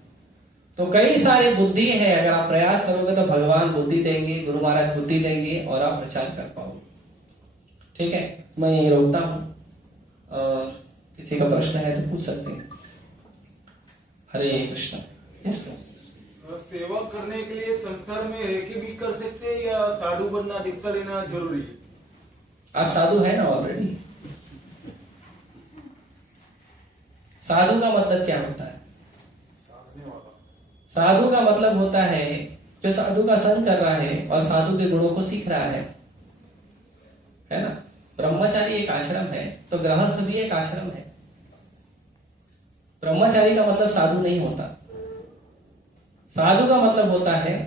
तो कई सारे बुद्धि है, अगर आप प्रयास करोगे तो भगवान बुद्धि देंगे, गुरु महाराज बुद्धि देंगे और आप प्रचार कर पाओगे। ठीक है, मैं यही रोकता हूँ और किसी का प्रश्न है तो पूछ सकते हैं। हरे कृष्ण। यस सेवा करने के लिए संसार में रह के भी कर सकते हैं या साधु बनना, दीक्षा लेना जरूरी है? आप साधु है ना ऑलरेडी। साधु का मतलब क्या होता है? साधु का मतलब होता है जो साधु का संग कर रहा है और साधु के गुणों को सीख रहा है ना। ब्रह्मचारी एक आश्रम है तो गृहस्थ भी एक आश्रम है। ब्रह्मचारी का मतलब साधु नहीं होता। साधु का मतलब होता है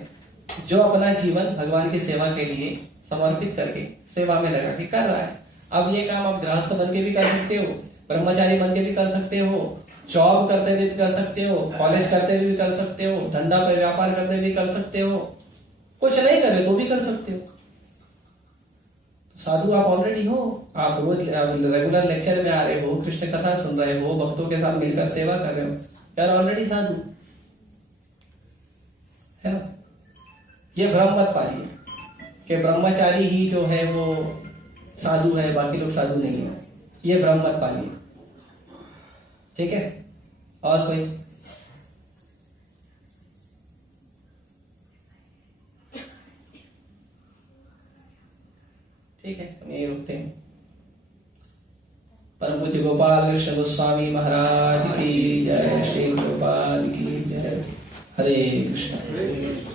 जो अपना जीवन भगवान की सेवा के लिए समर्पित करके सेवा में लगा के कर रहा है। अब ये काम आप गृहस्थ बन के भी कर सकते हो, ब्रह्मचारी बन के भी कर सकते हो, जॉब करते हुए भी कर सकते हो, कॉलेज करते हुए भी कर सकते हो, धंधा पे व्यापार करते हुए भी कर सकते हो, कुछ नहीं करे तो भी कर सकते हो। साधु आप ऑलरेडी हो, आप रोज रेगुलर लेक्चर में आ रहे हो, कृष्ण कथा सुन रहे हो, भक्तों के साथ मिलकर सेवा कर रहे हो, यार ऑलरेडी साधु है ना। ये भ्रम मत पालिए कि ब्रह्मचारी ही जो है वो साधु है, बाकी लोग साधु नहीं है, ये भ्रम मत पालिए, ठीक है। और कोई? ठीक है, हम यही रुकते हैं। परम पूज्य गोपाल कृष्ण गोस्वामी महाराज की जय, श्री गोपाल की जय। हरे कृष्ण।